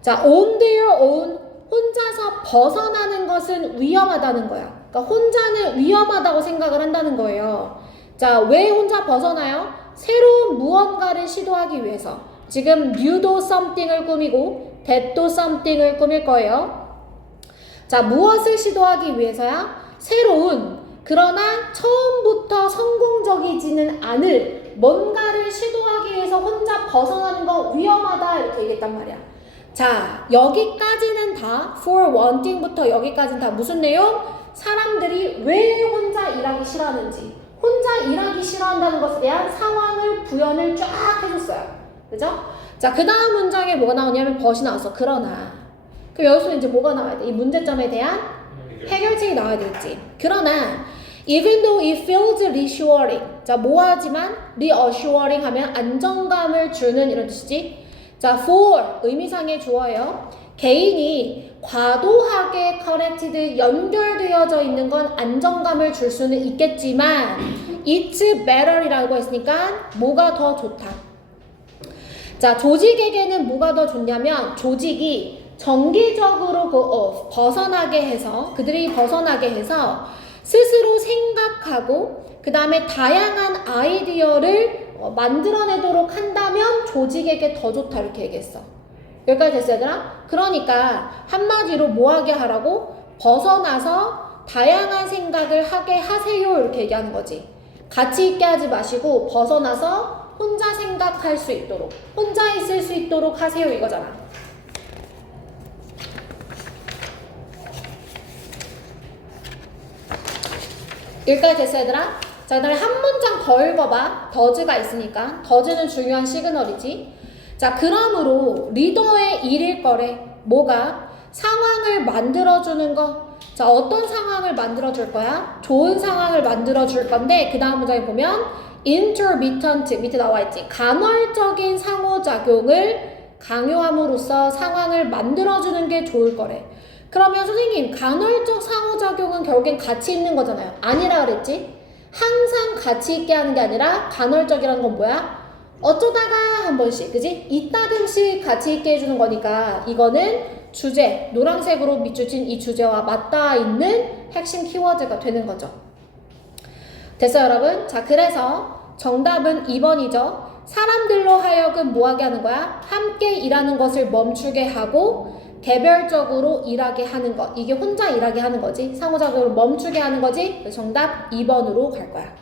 자, on their own. 혼자서 벗어나는 것은 위험하다는 거야. 그러니까 혼자는 위험하다고 생각을 한다는 거예요. 자, 왜 혼자 벗어나요? 새로운 무언가를 시도하기 위해서. 지금 new도 something을 꾸미고 that도 something을 꾸밀 거예요. 자, 무엇을 시도하기 위해서야? 새로운, 그러나 처음부터 성공적이지는 않을 뭔가를 시도하기 위해서 혼자 벗어나는 거 위험하다 이렇게 얘기했단 말이야. 자, 여기까지는 다 for one thing부터 여기까지는 다 무슨 내용? 사람들이 왜 혼자 일하기 싫어하는지, 혼자 일하기 싫어한다는 것에 대한 상황을 부연을 쫙 해줬어요. 그죠? 자, 그 다음 문장에 뭐가 나오냐면 벗이 나왔어. 그러나. 그럼 여기서 이제 뭐가 나와야 돼? 이 문제점에 대한 해결책이 나와야 되겠지. 그러나 even though it feels reassuring. 자, 뭐하지만 reassuring 하면 안정감을 주는 이런 뜻이지. 자, for 의미상의 주어예요. 개인이 과도하게 connected 연결되어져 있는 건 안정감을 줄 수는 있겠지만 it's better이라고 했으니까 뭐가 더 좋다. 자, 조직에게는 뭐가 더 좋냐면 조직이 정기적으로 벗어나게 해서 그들이 벗어나게 해서 스스로 생각하고 그 다음에 다양한 아이디어를 만들어내도록 한다면 조직에게 더 좋다 이렇게 얘기했어. 여기까지 됐어 얘들아? 그러니까 한마디로 뭐하게 하라고? 벗어나서 다양한 생각을 하게 하세요 이렇게 얘기하는 거지. 같이 있게 하지 마시고 벗어나서 혼자 생각할 수 있도록 혼자 있을 수 있도록 하세요 이거잖아. 여기까지 됐어 얘들아? 자, 그 다음에 한 문장 더 읽어봐. 더즈가 있으니까. 더즈는 중요한 시그널이지. 자, 그러므로 리더의 일일 거래. 뭐가? 상황을 만들어주는 거. 자, 어떤 상황을 만들어줄 거야? 좋은 상황을 만들어줄 건데 그 다음 문장에 보면 intermittent 밑에 나와있지. 간헐적인 상호작용을 강요함으로써 상황을 만들어주는 게 좋을 거래. 그러면 선생님 간헐적 상호작용은 결국엔 같이 있는 거잖아요. 아니라 그랬지? 항상 같이 있게 하는 게 아니라 간헐적이라는 건 뭐야? 어쩌다가 한 번씩, 그지? 이따금씩 같이 있게 해주는 거니까 이거는 주제, 노란색으로 밑줄친 이 주제와 맞닿아 있는 핵심 키워드가 되는 거죠. 됐어요 여러분? 자, 그래서 정답은 2번이죠. 사람들로 하여금 뭐하게 하는 거야? 함께 일하는 것을 멈추게 하고 개별적으로 일하게 하는 것. 이게 혼자 일하게 하는 거지. 상호작용을 멈추게 하는 거지. 그래서 정답 2번으로 갈 거야.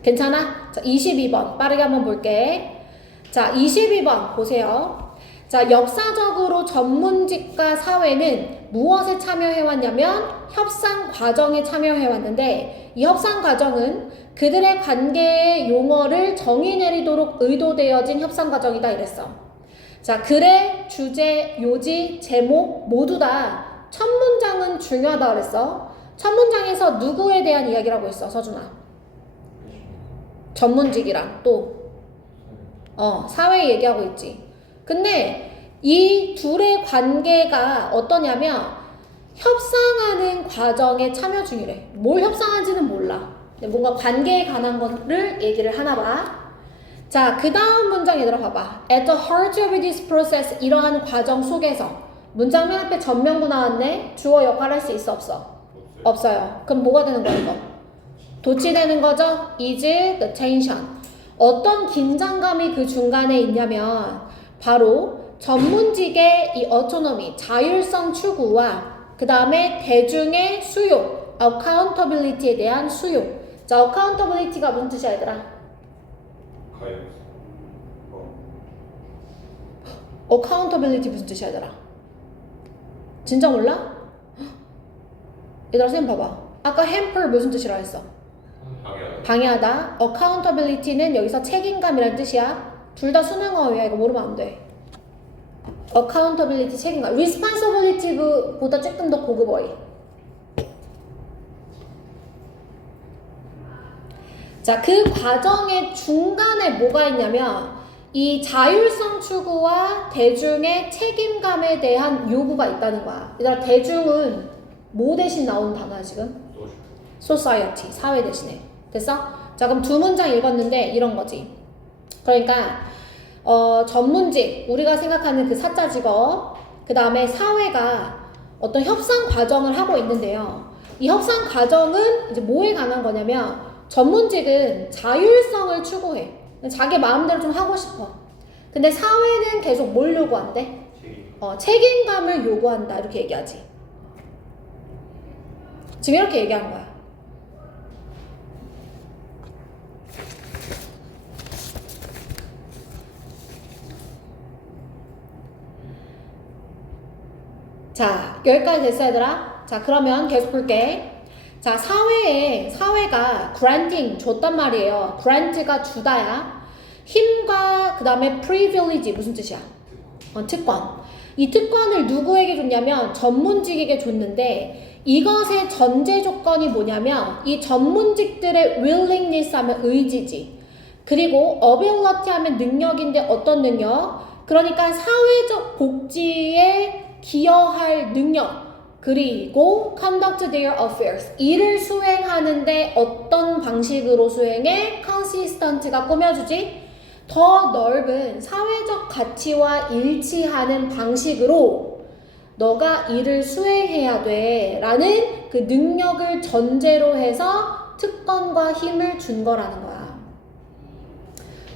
괜찮아? 자, 22번 빠르게 한번 볼게. 자, 22번 보세요. 자, 역사적으로 전문직과 사회는 무엇에 참여해왔냐면 협상 과정에 참여해왔는데 이 협상 과정은 그들의 관계의 용어를 정의 내리도록 의도되어진 협상 과정이다 이랬어. 자, 글의 주제, 요지, 제목 모두 다 첫 문장은 중요하다 그랬어. 첫 문장에서 누구에 대한 이야기라고 했어, 서준아? 전문직이랑 또 사회 얘기하고 있지. 근데 이 둘의 관계가 어떠냐면 협상하는 과정에 참여 중이래. 뭘 협상하는지는 몰라. 뭔가 관계에 관한 거를 얘기를 하나 봐. 자, 그 다음 문장 얘들아 봐봐. At the heart of this process 이러한 과정 속에서 문장 맨 앞에 전명구 나왔네. 주어 역할 할 수 있어 없어? 없어요. 그럼 뭐가 되는 거야 이거? 도치되는 거죠? is the tension. 어떤 긴장감이 그 중간에 있냐면 바로 전문직의 이 autonomy, 자율성 추구와 그 다음에 대중의 수요, accountability에 대한 수요. 자, accountability가 무슨 뜻이야 얘들아? accountability 무슨 뜻이야 얘들아? 진짜 몰라? 얘들아 쌤 봐봐. 아까 hamper 무슨 뜻이라 했어? 방해하다. accountability는 여기서 책임감이라는 뜻이야. 둘 다 수능어휘야. 이거 모르면 안 돼. accountability 책임감. responsibility보다 조금 더 고급어휘. 자, 그 과정의 중간에 뭐가 있냐면 이 자율성 추구와 대중의 책임감에 대한 요구가 있다는 거야. 얘들아, 대중은 뭐 대신 나오는 단어야 지금? society, 사회 대신에. 됐어? 자, 그럼 두 문장 읽었는데 이런 거지. 그러니까 전문직, 우리가 생각하는 그 사자 직업, 그 다음에 사회가 어떤 협상 과정을 하고 있는데요. 이 협상 과정은 이제 뭐에 관한 거냐면 전문직은 자율성을 추구해. 자기 마음대로 좀 하고 싶어. 근데 사회는 계속 뭘 요구한대? 책임감을 요구한다. 이렇게 얘기하지. 지금 이렇게 얘기한 거야. 자, 여기까지 됐어 얘들아? 자, 그러면 계속 볼게. 자, 사회가 granting 줬단 말이에요. grant가 주다야. 힘과 그 다음에 privilege 무슨 뜻이야? 특권. 이 특권을 누구에게 줬냐면 전문직에게 줬는데 이것의 전제 조건이 뭐냐면 이 전문직들의 willingness 하면 의지지. 그리고 ability 하면 능력인데 어떤 능력? 그 그러니까 사회적 복지에 기여할 능력, 그리고 conduct their affairs, 일을 수행하는데 어떤 방식으로 수행해? consistent가 꾸며주지? 더 넓은 사회적 가치와 일치하는 방식으로 너가 일을 수행해야 돼 라는 그 능력을 전제로 해서 특권과 힘을 준 거라는 거야.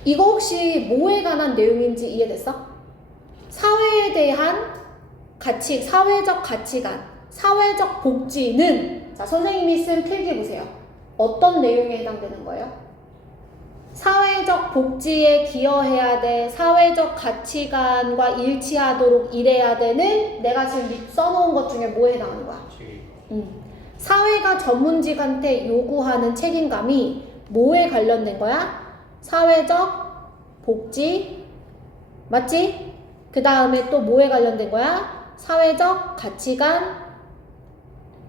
이거 혹시 뭐에 관한 내용인지 이해됐어? 사회에 대한 가치, 사회적 가치관, 사회적 복지는, 자, 선생님이 쓴 필기 보세요. 어떤 내용에 해당되는 거예요? 사회적 복지에 기여해야 돼, 사회적 가치관과 일치하도록 일해야 되는, 내가 지금 써놓은 것 중에 뭐에 해당하는 거야? 책임감. 사회가 전문직한테 요구하는 책임감이 뭐에 관련된 거야? 사회적 복지, 맞지? 그 다음에 또 뭐에 관련된 거야? 사회적 가치관.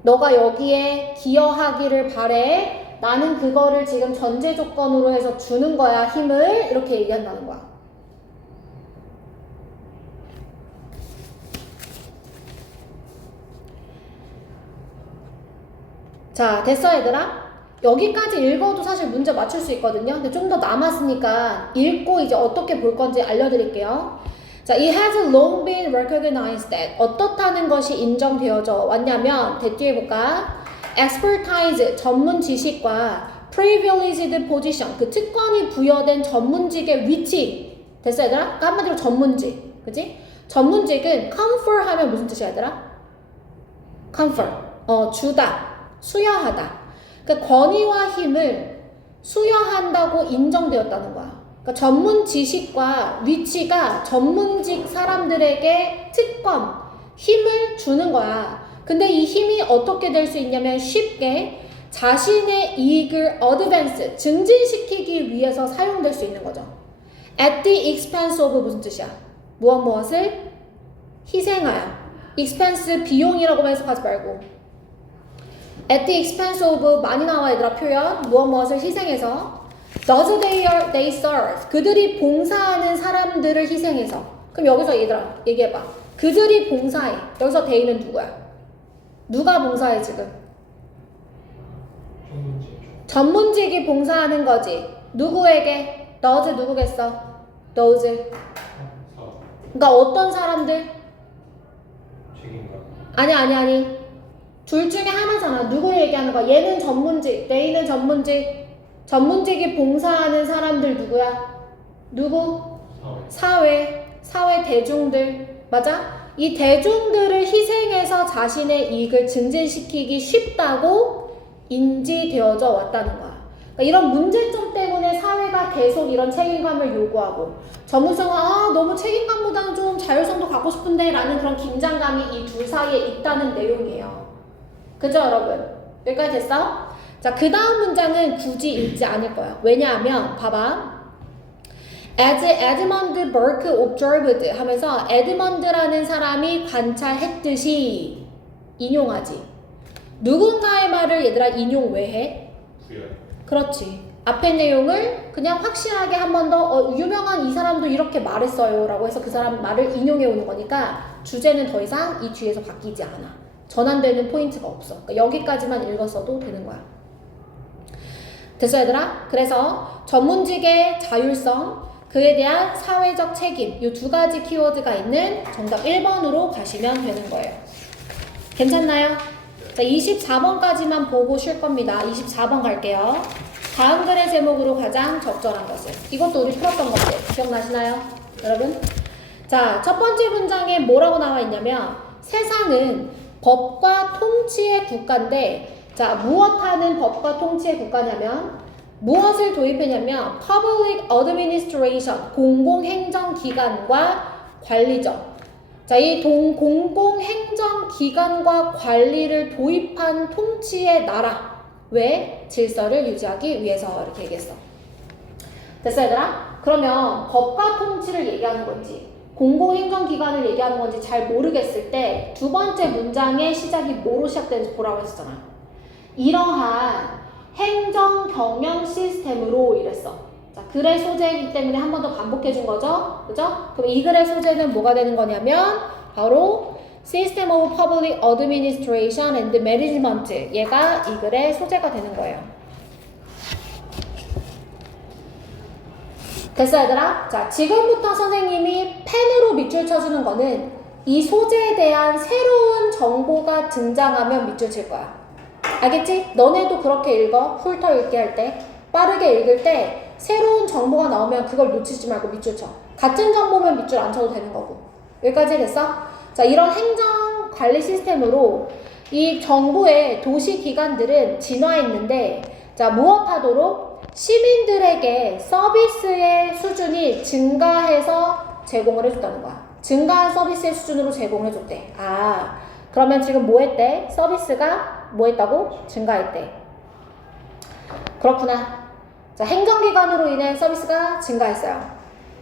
너가 여기에 기여하기를 바래. 나는 그거를 지금 전제 조건으로 해서 주는 거야, 힘을. 이렇게 얘기한다는 거야. 자, 됐어, 얘들아? 여기까지 읽어도 사실 문제 맞출 수 있거든요. 근데 좀 더 남았으니까 읽고 이제 어떻게 볼 건지 알려드릴게요. 자, it has long been recognized that 어떻다는 것이 인정되어져 왔냐면 뒤에 볼까? expertise, 전문 지식과 privileged position, 그 특권이 부여된 전문직의 위치. 됐어, 얘들아? 그러니까 한마디로 전문직. 그치? 전문직은 confer 하면 무슨 뜻이야, 얘들아? confer. 주다. 수여하다. 그 권위와 힘을 수여한다고 인정되었다는 거야. 그러니까 전문 지식과 위치가 전문직 사람들에게 특권, 힘을 주는 거야. 근데 이 힘이 어떻게 될 수 있냐면 쉽게 자신의 이익을 advance, 증진시키기 위해서 사용될 수 있는 거죠. At the expense of 무슨 뜻이야? 무엇을? 희생하여. expense 비용이라고 해석하지 말고 at the expense of 많이 나와 얘들아 표현. 무엇을 희생해서. Does they serve. 그들이 봉사하는 사람들을 희생해서. 그럼 여기서 얘들아 얘기해봐. 그들이 봉사해. 여기서 they는 누구야? 누가 봉사해 지금? 전문직이 봉사하는 거지. 누구에게? Does 누구겠어? Those. 그러니까 어떤 사람들? 책임감. 아니. 둘 중에 하나잖아. 누구 얘기하는 거야? 얘는 전문직, they는 전문직. 전문직이 봉사하는 사람들 누구야? 누구? 사회 대중들. 맞아? 이 대중들을 희생해서 자신의 이익을 증진시키기 쉽다고 인지되어져 왔다는 거야. 그러니까 이런 문제점 때문에 사회가 계속 이런 책임감을 요구하고 전문성은 너무 책임감보다는 좀 자율성도 갖고 싶은데 라는 그런 긴장감이 이 둘 사이에 있다는 내용이에요. 그죠 여러분? 여기까지 됐어? 자, 그 다음 문장은 굳이 읽지 않을 거야. 왜냐하면 봐봐. As Edmund Burke observed 하면서 에드먼드라는 사람이 관찰했듯이 인용하지. 누군가의 말을 얘들아 인용 왜 해? 부연. 그렇지. 앞에 내용을 그냥 확실하게 한 번 더 유명한 이 사람도 이렇게 말했어요 라고 해서 그 사람 말을 인용해 오는 거니까 주제는 더 이상 이 뒤에서 바뀌지 않아. 전환되는 포인트가 없어. 그러니까 여기까지만 읽었어도 되는 거야. 됐어 얘들아? 그래서 전문직의 자율성, 그에 대한 사회적 책임, 이 두 가지 키워드가 있는 정답 1번으로 가시면 되는 거예요. 괜찮나요? 자, 24번까지만 보고 쉴 겁니다. 24번 갈게요. 다음 글의 제목으로 가장 적절한 것을. 이것도 우리 풀었던 것들 기억나시나요? 여러분? 자, 첫 번째 문장에 뭐라고 나와 있냐면 세상은 법과 통치의 국가인데, 자, 무엇하는 법과 통치의 국가냐면 무엇을 도입했냐면 Public Administration, 공공행정기관과 관리죠. 자, 이 공공행정기관과 관리를 도입한 통치의 나라. 왜? 질서를 유지하기 위해서 이렇게 얘기했어. 됐어 얘들아? 그러면 법과 통치를 얘기하는 건지 공공행정기관을 얘기하는 건지 잘 모르겠을 때 두 번째 문장의 시작이 뭐로 시작되는지 보라고 했었잖아. 이러한 행정 경영 시스템으로 이랬어. 자, 글의 소재이기 때문에 한 번 더 반복해 준 거죠. 그죠? 그럼 이 글의 소재는 뭐가 되는 거냐면 바로 System of Public Administration and Management. 얘가 이 글의 소재가 되는 거예요. 됐어 얘들아? 자, 지금부터 선생님이 펜으로 밑줄 쳐주는 거는 이 소재에 대한 새로운 정보가 등장하면 밑줄 칠 거야. 알겠지? 너네도 그렇게 읽어. 훑어 읽기 할 때. 빠르게 읽을 때 새로운 정보가 나오면 그걸 놓치지 말고 밑줄 쳐. 같은 정보면 밑줄 안 쳐도 되는 거고. 여기까지 됐어? 자, 이런 행정 관리 시스템으로 이 정부의 도시 기관들은 진화했는데, 자, 무엇하도록? 시민들에게 서비스의 수준이 증가해서 제공을 해줬다는 거야. 증가한 서비스의 수준으로 제공을 해줬대. 아, 그러면 지금 뭐 했대? 서비스가 뭐 했다고? 증가했대. 그렇구나. 자, 행정기관으로 인해 서비스가 증가했어요.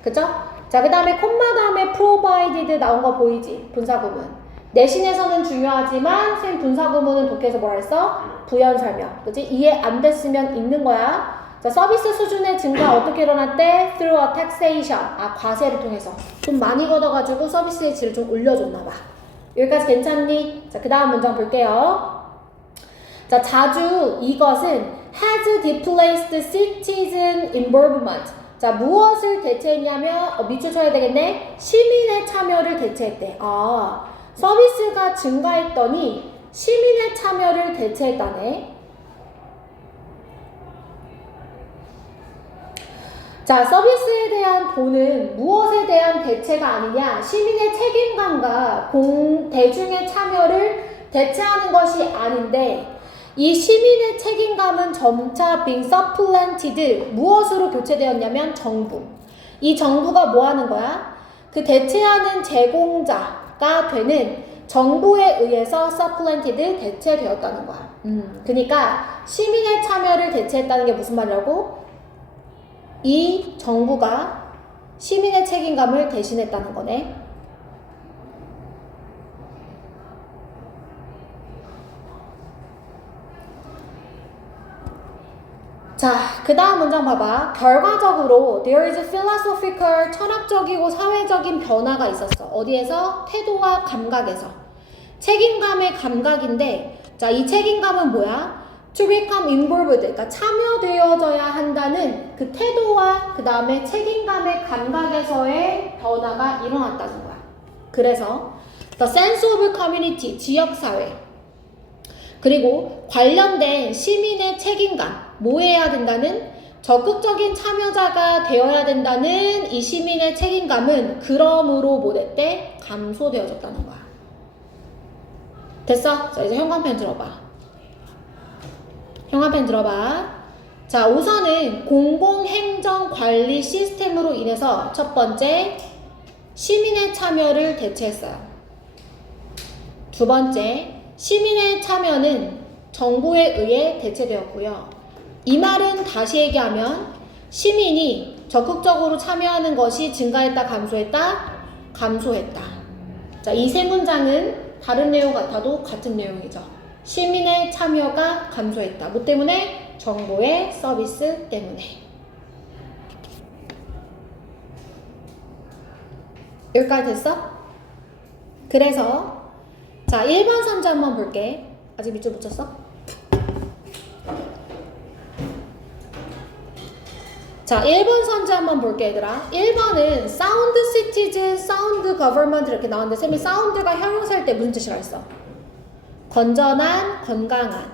그죠? 자, 그 다음에 콤마 다음에 provided 나온 거 보이지? 분사구문. 내신에서는 중요하지만 선생님 분사구문은 독해에서 뭐라 했어? 부연 설명. 그지? 이해 안 됐으면 읽는 거야. 자, 서비스 수준의 증가 어떻게 일어났대? Through a taxation. 아, 과세를 통해서. 돈 많이 걷어가지고 서비스의 질을 좀 올려줬나봐. 여기까지 괜찮니? 자, 그 다음 문장 볼게요. 자, 자주 이것은 has displaced citizen involvement. 자, 무엇을 대체했냐면, 밑줄 쳐야 되겠네? 시민의 참여를 대체했대. 아, 서비스가 증가했더니 시민의 참여를 대체했다네. 자, 서비스에 대한 돈은 무엇에 대한 대체가 아니냐? 시민의 책임감과 대중의 참여를 대체하는 것이 아닌데, 이 시민의 책임감은 점차 being supplanted 무엇으로 교체되었냐면 정부. 이 정부가 뭐 하는 거야? 그 대체하는 제공자가 되는 정부에 의해서 supplanted 대체되었다는 거야. 그러니까 시민의 참여를 대체했다는 게 무슨 말이라고? 이 정부가 시민의 책임감을 대신했다는 거네. 자, 그 다음 문장 봐봐. 결과적으로 there is a philosophical, 철학적이고 사회적인 변화가 있었어. 어디에서? 태도와 감각에서. 책임감의 감각인데, 자, 이 책임감은 뭐야? to become involved, 그러니까 참여되어져야 한다는 그 태도와 그 다음에 책임감의 감각에서의 변화가 일어났다는 거야. 그래서 the sense of community, 지역사회, 그리고 관련된 시민의 책임감, 뭐 해야 된다는? 적극적인 참여자가 되어야 된다는 이 시민의 책임감은 그러므로 뭐 됐대? 감소되어졌다는 거야. 됐어? 자, 이제 형광펜 들어봐. 형광펜 들어봐. 자, 우선은 공공행정관리 시스템으로 인해서 첫 번째, 시민의 참여를 대체했어요. 두 번째, 시민의 참여는 정부에 의해 대체되었고요. 이 말은 다시 얘기하면 시민이 적극적으로 참여하는 것이 증가했다, 감소했다? 감소했다. 자, 이 세 문장은 다른 내용 같아도 같은 내용이죠. 시민의 참여가 감소했다. 뭐 때문에? 정부의 서비스 때문에. 여기까지 됐어? 그래서 자, 1번 선지 한번 볼게. 아직 밑줄 붙였어? 자, 1번 선지 한번 볼게, 얘들아. 1번은 sound citizen, sound government 이렇게 나왔는데 쌤이 sound가 형용사일 때 무슨 뜻이라 했어? 건전한, 건강한.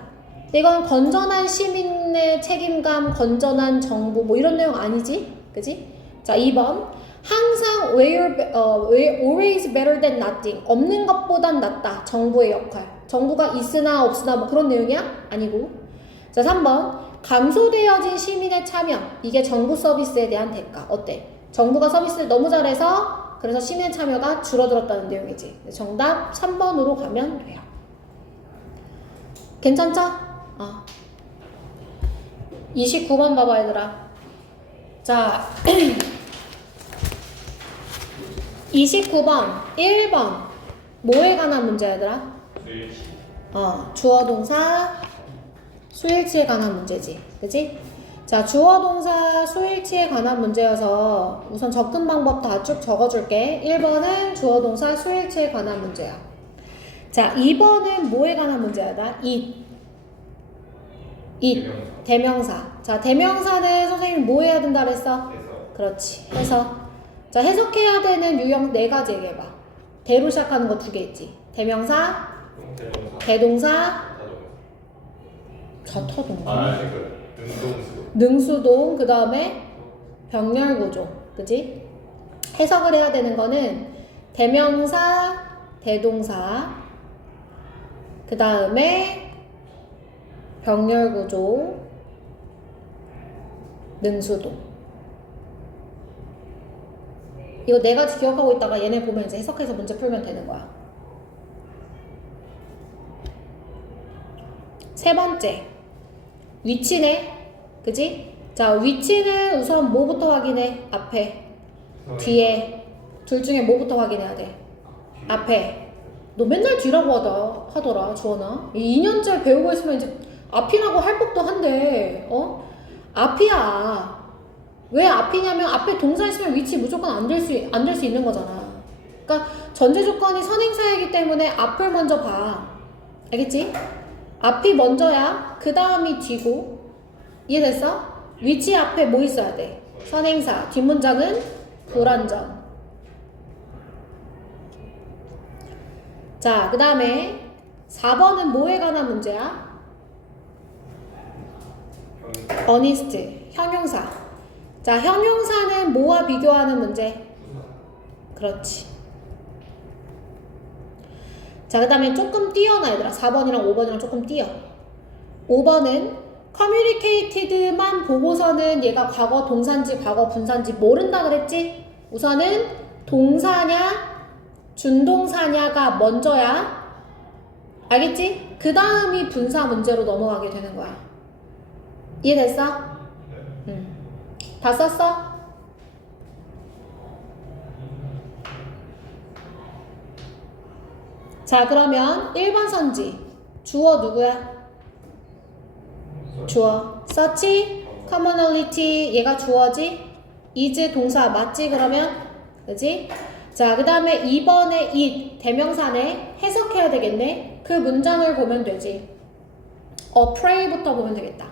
이건 건전한 시민의 책임감, 건전한 정부 뭐 이런 내용 아니지? 그지? 자, 2번. 항상 always better than nothing. 없는 것보단 낫다. 정부의 역할. 정부가 있으나 없으나 뭐 그런 내용이야? 아니고. 자, 3번. 감소되어진 시민의 참여. 이게 정부 서비스에 대한 대가. 어때? 정부가 서비스를 너무 잘해서 그래서 시민의 참여가 줄어들었다는 내용이지. 정답 3번으로 가면 돼요. 괜찮죠? 29번 봐봐, 얘들아. 자, 29번, 1번. 뭐에 관한 문제야, 얘들아? 주어, 동사, 수일치에 관한 문제지. 그치? 자, 주어 동사 수일치에 관한 문제여서 우선 접근 방법 다 쭉 적어줄게. 1번은 주어 동사 수일치에 관한 문제야. 자, 2번은 뭐에 관한 문제야? 나 it. 대명사. 자, 대명사는 선생님이 뭐 해야 된다 그랬어? 그렇지. 해석. 자, 해석해야 되는 유형 4가지 얘기해봐. 대로 시작하는 거 2개 있지. 대명사, 대동사, 자타동사. 능수동, 그 다음에 병렬구조. 그지? 해석을 해야 되는 거는 대명사, 대동사, 그 다음에 병렬구조, 능수동. 이거 4가지 기억하고 있다가 얘네 보면 이제 해석해서 문제 풀면 되는 거야. 세 번째, 위치네. 그지? 자, 위치는 우선 뭐부터 확인해? 앞에, 뒤에. 둘 중에 뭐부터 확인해야 돼? 앞에. 너 맨날 뒤라고 하더라, 주원아. 2년째 배우고 있으면 이제 앞이라고 할 법도 한데, 앞이야. 왜 앞이냐면 앞에 동사 있으면 위치 무조건 안 될 수 있는 거잖아. 그러니까 전제 조건이 선행사이기 때문에 앞을 먼저 봐. 알겠지? 앞이 먼저야. 그 다음이 뒤고. 이해됐어? 위치 앞에 뭐 있어야 돼? 선행사. 뒷문장은 불완전. 자, 그 다음에 4번은 뭐에 관한 문제야? honest. 형용사. 자, 형용사는 뭐와 비교하는 문제? 그렇지. 자, 그 다음에 조금 띄어놔 얘들아. 4번이랑 5번이랑 조금 띄어. 5번은 communicated만 보고서는 얘가 과거 동사인지 과거 분사인지 모른다 그랬지? 우선은 동사냐 준동사냐가 먼저야. 알겠지? 그 다음이 분사 문제로 넘어가게 되는 거야. 이해됐어? 다 썼어? 자, 그러면 1번 선지. 주어 누구야? 주어. such, commonality, 얘가 주어지? is 동사 맞지 그러면? 그지? 자, 그 다음에 2번에 it, 대명사네. 해석해야 되겠네. 그 문장을 보면 되지. prey부터 보면 되겠다.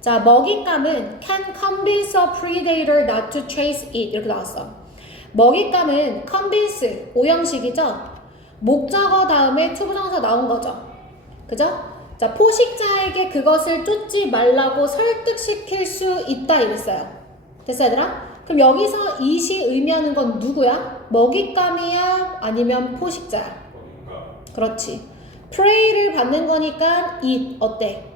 자, 먹잇감은 can convince a predator not to chase it. 이렇게 나왔어. 먹잇감은 convince, 오형식이죠? 목적어 다음에 투부정사 나온 거죠. 그죠? 자, 포식자에게 그것을 쫓지 말라고 설득시킬 수 있다 이랬어요. 됐어 얘들아? 그럼 여기서 it이 의미하는 건 누구야? 먹잇감이야? 아니면 포식자야? 그렇지. prey를 받는 거니까 it 어때?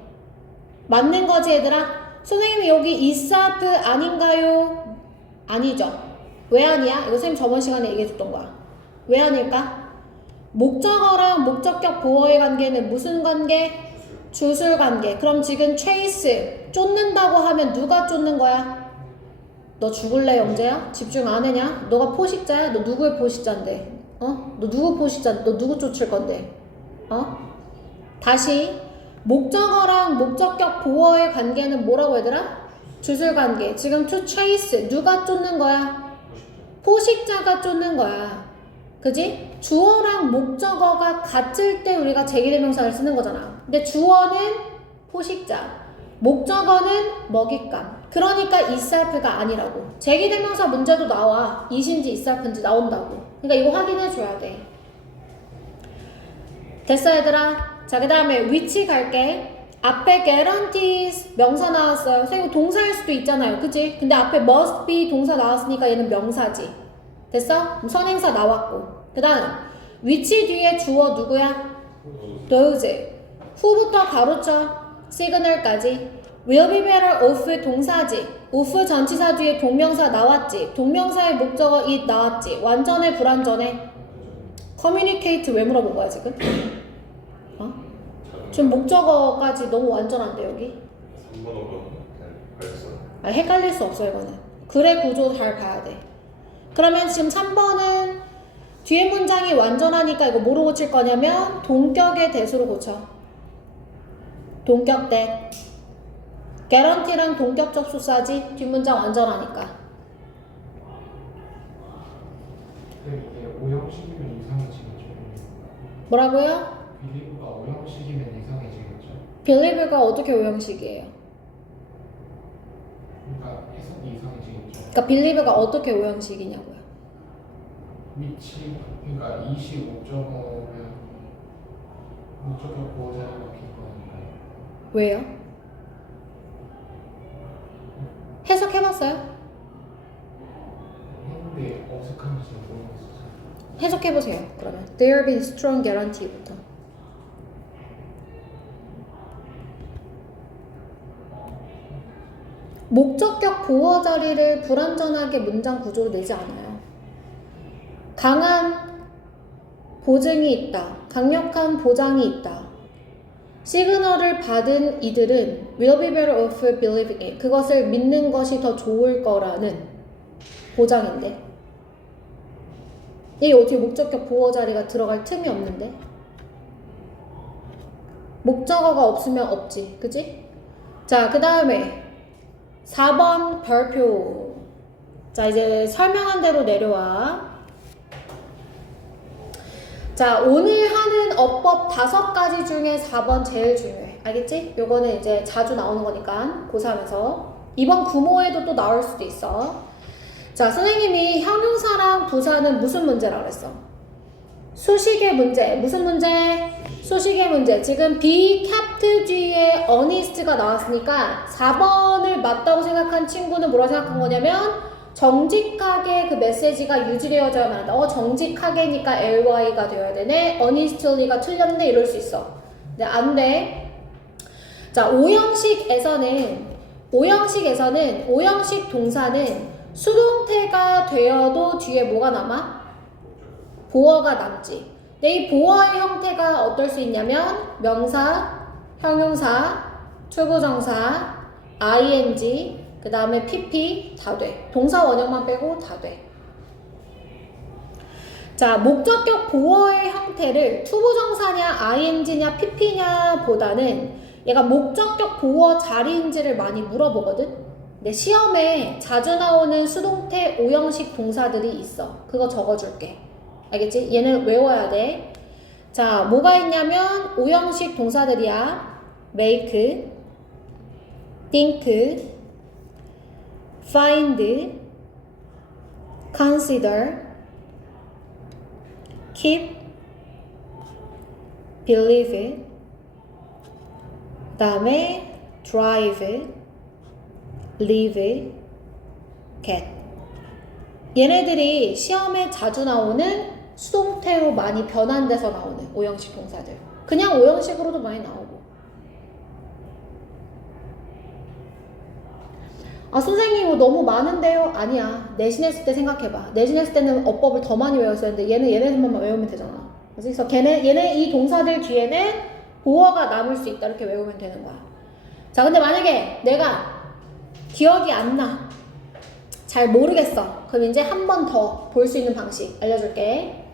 맞는 거지 얘들아? 선생님이 여기 이사프 아닌가요? 아니죠. 왜 아니야? 이거 선생님 저번 시간에 얘기해줬던 거야. 왜 아닐까? 목적어랑 목적격 보어의 관계는 무슨 관계? 주술 관계. 그럼 지금 chase 쫓는다고 하면 누가 쫓는 거야? 너 죽을래 영재야? 집중 안 하냐? 너가 포식자야? 너 누구의 포식자인데? 너 누구 포식자인데? 너 누구 쫓을 건데? 다시 목적어랑 목적격 보어의 관계는 뭐라고 얘들아? 주술 관계. 지금 to chase 누가 쫓는 거야? 포식자가 쫓는 거야. 그지? 주어랑 목적어가 같을 때 우리가 제기대명사를 쓰는 거잖아. 근데 주어는 포식자, 목적어는 먹잇감. 그러니까 itself가 아니라고. 제기대명사 문제도 나와. it인지 itself인지 나온다고. 그러니까 이거 확인해줘야 돼. 됐어 얘들아? 자, 그 다음에 위치 갈게. 앞에 guarantees 명사 나왔어요. 선생님 동사일 수도 있잖아요. 그치? 근데 앞에 must be 동사 나왔으니까 얘는 명사지. 됐어? 그럼 선행사 나왔고. 그 다음 위치 뒤에 주어 누구야? those. 후부터 가로쳐 signal까지. will be better off 동사지. off 전치사 뒤에 동명사 나왔지. 동명사의 목적어 it 나왔지. 완전해 불완전해? communicate 왜 물어본 거야 지금? 지금 목적어까지 너무 완전한데 여기? 3번 5번 그랬어. 헷갈릴 수 없어 이거는. 글의 구조 잘 봐야 돼. 그러면 지금 3번은 뒤에 문장이 완전하니까 이거 뭐로 고칠 거냐면 동격의 대수로 고쳐. 동격 that. guarantee랑 동격적 수사지. 뒷문장 완전하니까. 근데 이게 오형식이면 이상해지겠죠. 뭐라고요? 빌리브가 오형식이면 이상해지겠죠. believe가 어떻게 오형식이에요? 그러니까 해석이 이상해지겠죠. 그러니까 believe가 어떻게 오형식이냐고요. 위치, 그러니까 이시 목적어면 목적격 보호자를 바뀐 거니까요. 왜요? 해석해봤어요? 했는데 어색한지 잘 모르겠어요. 해석해보세요. 그러면 there be strong guarantee부터. 목적격 보호 자리를 불완전하게 문장 구조로 내지 않아요. 강한 보증이 있다. 강력한 보장이 있다. 시그널을 받은 이들은 will be better off believing it. 그것을 믿는 것이 더 좋을 거라는 보장인데 이게 어떻게 목적격 보호 자리가 들어갈 틈이 없는데? 목적어가 없으면 없지. 그치? 자, 그 다음에 4번 별표. 자, 이제 설명한 대로 내려와. 자, 오늘 하는 어법 5가지 중에 4번 제일 중요해. 알겠지? 요거는 이제 자주 나오는 거니까 고3에서 이번 구모에도 또 나올 수도 있어. 자, 선생님이 형용사랑 부사는 무슨 문제라 그랬어? 수식의 문제. 무슨 문제? 수식의 문제. 지금 be kept 뒤에 honest가 나왔으니까 4번을 맞다고 생각한 친구는 뭐라고 생각한 거냐면 정직하게 그 메시지가 유지되어져야만 한다. 정직하게니까 ly가 되어야 되네. honestly가 틀렸네. 이럴 수 있어. 근데 안 돼. 자, 오형식에서는 오형식 동사는 수동태가 되어도 뒤에 뭐가 남아? 보어가 남지. 근데 이 보어의 형태가 어떨 수 있냐면 명사, 형용사, 투부정사, ing, 그 다음에 pp 다 돼. 동사 원형만 빼고 다 돼. 자, 목적격 보어의 형태를 투부정사냐 ing냐 pp냐 보다는 얘가 목적격 보어 자리인지를 많이 물어보거든. 근데 시험에 자주 나오는 수동태 오형식 동사들이 있어. 그거 적어줄게. 알겠지? 얘는 외워야 돼. 자, 뭐가 있냐면 오형식 동사들이야. make, think, find, consider, keep, believe, 그 다음에 drive, live, get. 얘네들이 시험에 자주 나오는 수동태로 많이 변환돼서 나오는 오형식 동사들. 그냥 오형식으로도 많이 나오고. 아, 선생님 이거 너무 많은데요? 아니야. 내신했을 때 생각해봐. 내신했을 때는 어법을 더 많이 외웠어야 하는데 얘네들만 외우면 되잖아. 그래서 얘네 이 동사들 뒤에는 보어가 남을 수 있다. 이렇게 외우면 되는 거야. 자, 근데 만약에 내가 기억이 안 나. 잘 모르겠어. 그럼 이제 한 번 더 볼 수 있는 방식 알려줄게.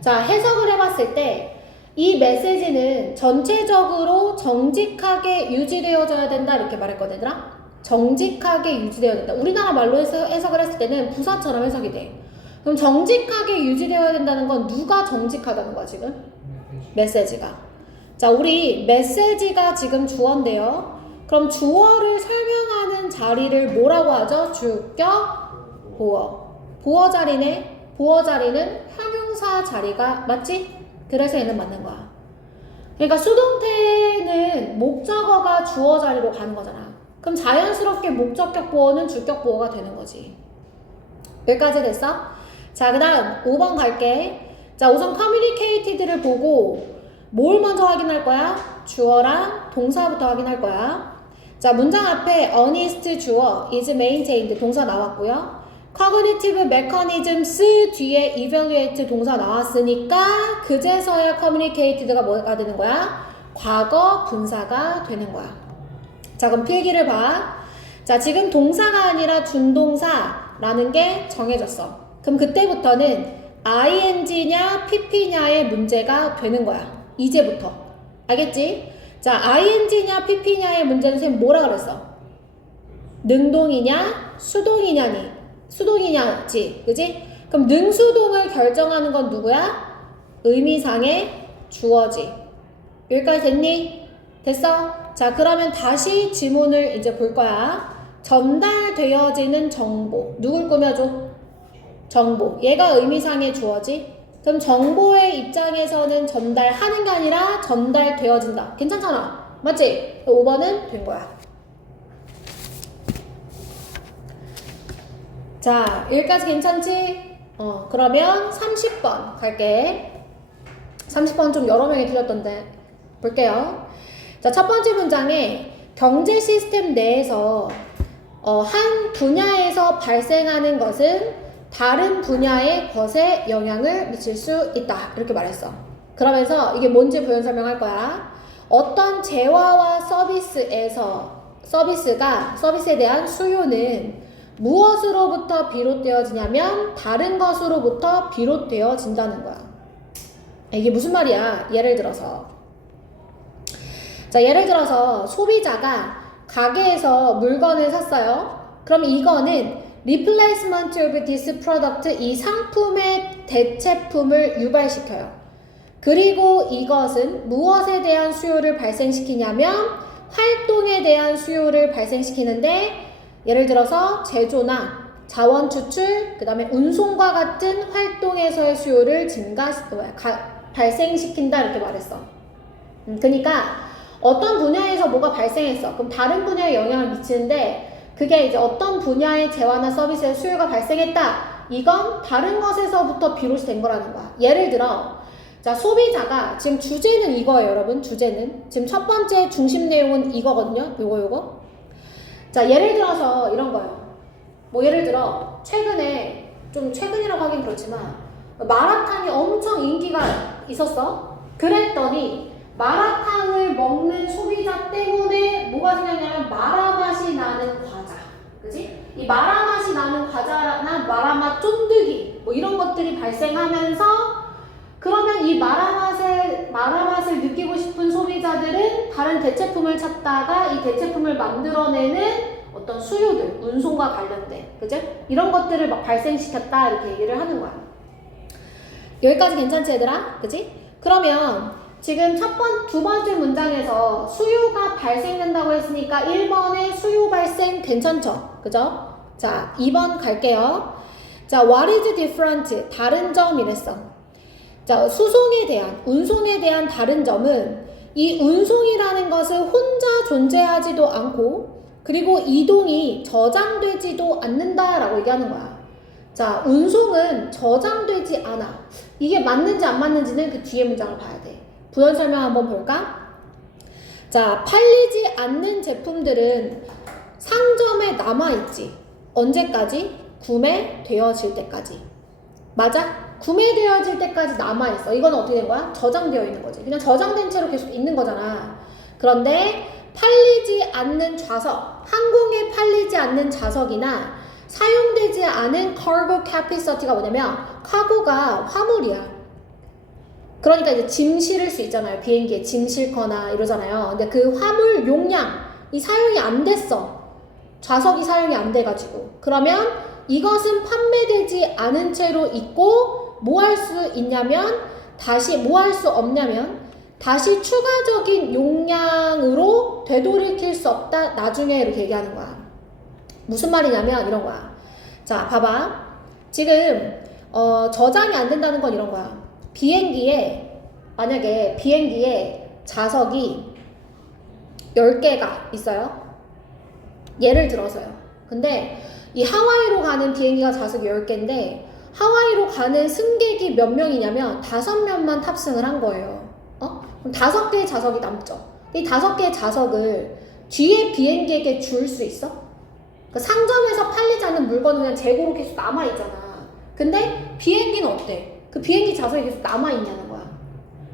자, 해석을 해봤을 때 이 메시지는 전체적으로 정직하게 유지되어져야 된다 이렇게 말했거든 얘들아. 정직하게 유지되어야 된다. 우리나라 말로 해석을 했을 때는 부사처럼 해석이 돼. 그럼 정직하게 유지되어야 된다는 건 누가 정직하다는 거야 지금? 메시지가. 자, 우리 메시지가 지금 주어인데요. 그럼 주어를 설명하는 자리를 뭐라고 하죠? 주격 보어. 보어 자리네. 보어 자리는 형용사 자리가 맞지? 그래서 얘는 맞는 거야. 그러니까 수동태는 목적어가 주어 자리로 가는 거잖아. 그럼 자연스럽게 목적격 보어는 주격 보어가 되는 거지. 여기까지 됐어? 자, 그 다음 5번 갈게. 자, 우선 communicated를 보고 뭘 먼저 확인할 거야? 주어랑 동사부터 확인할 거야. 자, 문장 앞에 honest 주어, is maintained 동사 나왔고요. cognitive mechanisms 뒤에 evaluate 동사 나왔으니까 그제서야 communicated가 뭐가 되는 거야? 과거 분사가 되는 거야. 자, 그럼 필기를 봐. 자, 지금 동사가 아니라 준동사라는 게 정해졌어. 그럼 그때부터는 ing냐 pp냐의 문제가 되는 거야. 이제부터. 알겠지? 자, ing냐 pp냐의 문제는 선생님 뭐라 그랬어? 능동이냐 수동이냐지, 그지? 그럼 능수동을 결정하는 건 누구야? 의미상의 주어지. 여기까지 됐니? 됐어? 자, 그러면 다시 지문을 이제 볼 거야. 전달되어지는 정보. 누굴 꾸며줘? 정보. 얘가 의미상의 주어지. 그럼 정보의 입장에서는 전달하는 게 아니라 전달되어진다. 괜찮잖아. 맞지? 5번은 된 거야. 자, 여기까지 괜찮지? 그러면 30번 갈게. 30번 좀 여러 명이 틀렸던데 볼게요. 자, 첫 번째 문장에 경제 시스템 내에서 한 분야에서 발생하는 것은 다른 분야의 것에 영향을 미칠 수 있다. 이렇게 말했어. 그러면서 이게 뭔지 부연 설명할 거야. 어떤 재화와 서비스에 대한 수요는 무엇으로부터 비롯되어지냐면 다른 것으로부터 비롯되어진다는 거야. 이게 무슨 말이야? 예를 들어서 소비자가 가게에서 물건을 샀어요. 그럼 이거는 replacement of this product, 이 상품의 대체품을 유발시켜요. 그리고 이것은 무엇에 대한 수요를 발생시키냐면 활동에 대한 수요를 발생시키는데, 예를 들어서 제조나 자원 추출, 그 다음에 운송과 같은 활동에서의 수요를 발생시킨다 이렇게 말했어. 그러니까 어떤 분야에서 뭐가 발생했어. 그럼 다른 분야에 영향을 미치는데 그게 이제 어떤 분야의 재화나 서비스의 수요가 발생했다. 이건 다른 것에서부터 비롯이 된 거라는 거야. 예를 들어, 자, 소비자가 지금 주제는 이거예요, 여러분. 주제는 지금 첫 번째 중심 내용은 이거거든요. 요거. 자, 예를 들어서 이런 거예요. 뭐 예를 들어 최근에, 좀 최근이라고 하긴 그렇지만 마라탕이 엄청 인기가 있었어. 그랬더니 마라탕을 먹는 소비자 때문에 뭐가 생겼냐면 마라맛이 나는 과자, 그지? 이 마라맛이 나는 과자나 마라맛 쫀득이 뭐 이런 것들이 발생하면서, 그러면 이 마라맛을 느끼고 싶은 소비자들은 다른 대체품을 찾다가 이 대체품을 만들어내는 어떤 수요들, 운송과 관련된, 그죠? 이런 것들을 막 발생시켰다 이렇게 얘기를 하는 거야. 여기까지 괜찮지 얘들아? 그지? 그러면 지금 두 번째 문장에서 수요가 발생된다고 했으니까 1번에 수요 발생 괜찮죠? 그죠? 자, 2번 갈게요. 자, what is different? 다른 점 이랬어. 자, 운송에 대한 다른 점은 이 운송이라는 것은 혼자 존재하지도 않고 그리고 이동이 저장되지도 않는다라고 얘기하는 거야. 자, 운송은 저장되지 않아. 이게 맞는지 안 맞는지는 그 뒤에 문장을 봐야 돼. 부연 설명 한번 볼까? 자, 팔리지 않는 제품들은 상점에 남아있지. 언제까지? 구매되어질 때까지. 맞아? 구매되어질 때까지 남아있어. 이건 어떻게 된 거야? 저장되어 있는 거지. 그냥 저장된 채로 계속 있는 거잖아. 그런데 팔리지 않는 좌석, 항공에 팔리지 않는 좌석이나 사용되지 않은 cargo capacity가 뭐냐면 카고가 화물이야. 그러니까 이제 짐 실을 수 있잖아요. 비행기에 짐 싣거나 이러잖아요. 근데 그 화물 용량이 사용이 안 됐어. 좌석이 사용이 안 돼가지고. 그러면 이것은 판매되지 않은 채로 있고 뭐 할 수 있냐면 뭐 할 수 없냐면 다시 추가적인 용량으로 되돌이킬 수 없다. 나중에 이렇게 얘기하는 거야. 무슨 말이냐면 이런 거야. 자, 봐봐. 지금 저장이 안 된다는 건 이런 거야. 만약에 비행기에 좌석이 10개가 있어요. 예를 들어서요. 근데 이 하와이로 가는 비행기가 좌석이 10개인데 하와이로 가는 승객이 몇 명이냐면 5명만 탑승을 한 거예요. 그럼 5개의 좌석이 남죠. 이 5개의 좌석을 뒤에 비행기에게 줄 수 있어? 그 상점에서 팔리지 않는 물건은 그냥 재고로 계속 남아있잖아. 근데 비행기는 어때? 그 비행기 좌석이 계속 남아있냐는 거야.